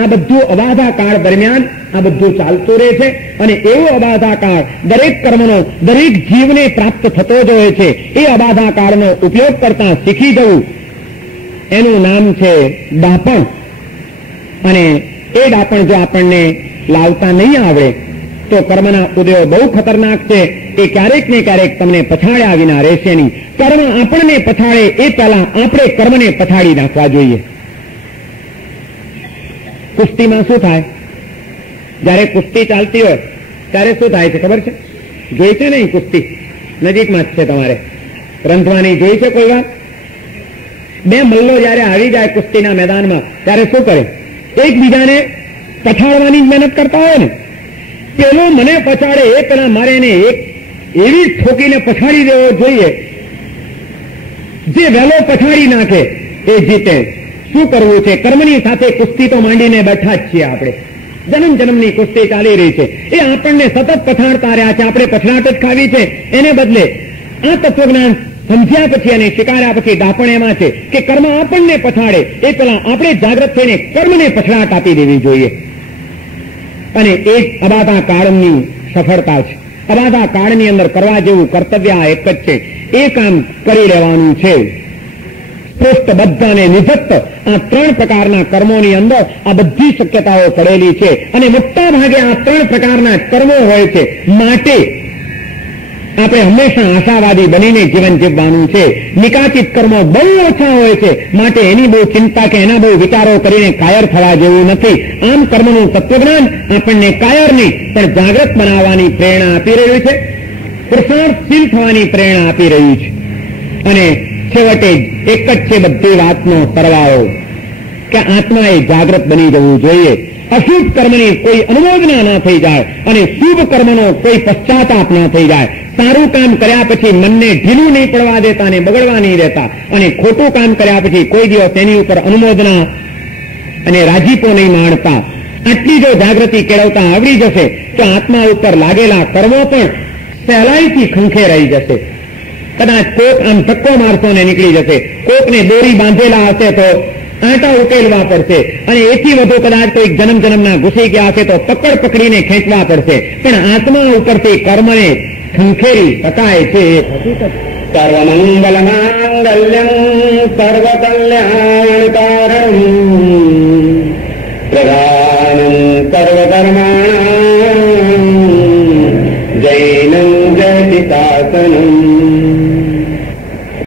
આ બધું અબાધા કાળ દરમિયાન આ બધું ચાલતું રહે છે. અને એવો અબાધા કાળ દરેક કર્મનો દરેક જીવને પ્રાપ્ત થતો જ હોય છે. એ અબાધા કાળનો ઉપયોગ કરતા શીખી જવું એનું નામ છે ડાપણ. અને એ ડાપણ જો આપણને લાવતા નહીં આવડે તો કર્મના ઉદયો બહુ ખતરનાક છે. એ ક્યારેક ને ક્યારેક તમને પછાડ્યા વિના રહેશે નહીં. કર્મ આપણને પછાડે એ પહેલા આપણે કર્મને પછાડી નાખવા જોઈએ. કુસ્તીમાં શું થાય? જયારે કુસ્તી ચાલતી હોય ત્યારે શું થાય છે ખબર છે? જોઈ છે ને કુસ્તી નજીકમાં જ છે તમારે, રંધવાની જોઈ છે કોઈ વાર? બે મલ્લો જયારે આવી જાય કુસ્તીના મેદાનમાં ત્યારે શું કરે? એકબીજાને પછાડવાની મહેનત કરતા હોય ને. પેલો મને પછાડે એ પેલા મારે એને એક એવી ઠોકીને પછાડી દેવો જોઈએ જે વહેલો પછાડી નાખે એ જીતે. શું કરવું છે? કર્મની સાથે કુસ્તી તો માંડીને બેઠા જ છીએ આપણે. જન્મ જન્મની કુસ્તી ચાલી રહી છે. એ આપણને સતત પછાડતા રહ્યા છે. આપણે પછડાટ જ ખાવી છે. એને બદલે આ તત્વજ્ઞાન સમજ્યા પછી અને સ્વીકાર્યા પછી ડાપણ એમાં છે કે કર્મ આપણને પછાડે એ પેલા આપણે જાગૃત થઈને કર્મને પછડાટ આપી દેવી જોઈએ. અને એ જ અબાધા કાળની સફળતા છે. અબાધા કાળની અંદર કરવા જેવું કર્તવ્ય આ એક જ છે. એ કામ કરી લેવાનું છે. શ્રેષ્ઠ બદ્ધ અને નિધત્ત આ 3 પ્રકારના કર્મોની અંદર આ બધી શક્યતાઓ પડેલી છે. અને મોટા ભાગે આ 3 પ્રકારના કર્મો હોય છે. માટે આપણે હંમેશા આશાવાદી બનીને જીવન જીવવાનું છે. નિકાચિત કર્મો બહુ ઓછા હોય છે. માટે એની બહુ ચિંતા કે એના બહુ વિચારો કરીને કાયર થવા જેવું નથી. આમ કર્મનું તત્વજ્ઞાન આપણને કાયર નહીં પણ જાગૃત બનાવવાની પ્રેરણા આપી રહ્યું છે. પુરુષાર્થશીલ થવાની પ્રેરણા આપી રહ્યું છે. અને છેવટે એક જ છે બધી વાતનો સરવાળો કે આત્મા એ જાગૃત બની જવું જોઈએ. અશુભ કર્મની કોઈ અનુમોદના ના થઈ જાય અને શુભ કર્મનો કોઈ પશ્ચાતાપ ના થઈ જાય. સારું કામ કર્યા પછી મનને ઢીલું નહીં પડવા દેતા અને બગડવા નહીં દેતા અને ખોટું કામ કર્યા પછી કોઈ દિવસ એની ઉપર અનુમોદના અને રાજીપો નહીં માણતા. આટલી જો જાગૃતિ કેળવતા આવડી જશે તો આત્મા ઉપર લાગેલા કર્મો પણ સહેલાઈથી ખંખેરાઈ જશે. કદાચ કોક આમ ધક્કો મારતો ને નીકળી જશે. કોકને દોરી બાંધેલા હશે તો આંટા ઉકેલવા પડશે અને એથી વધુ કદાચ કોઈક જન્મના ઘૂસી ગયા હશે તો પકડીને ખેંચવા પડશે. પણ આત્મા ઉપરથી કર્મને ખંખેરી શકાય છે. સર્વમંગલ માંગલ્યમ સર્વકલ્યાણકારમ પ્રધાનમ સર્વધર્માણામ જૈનમ જયતિ શાસનમ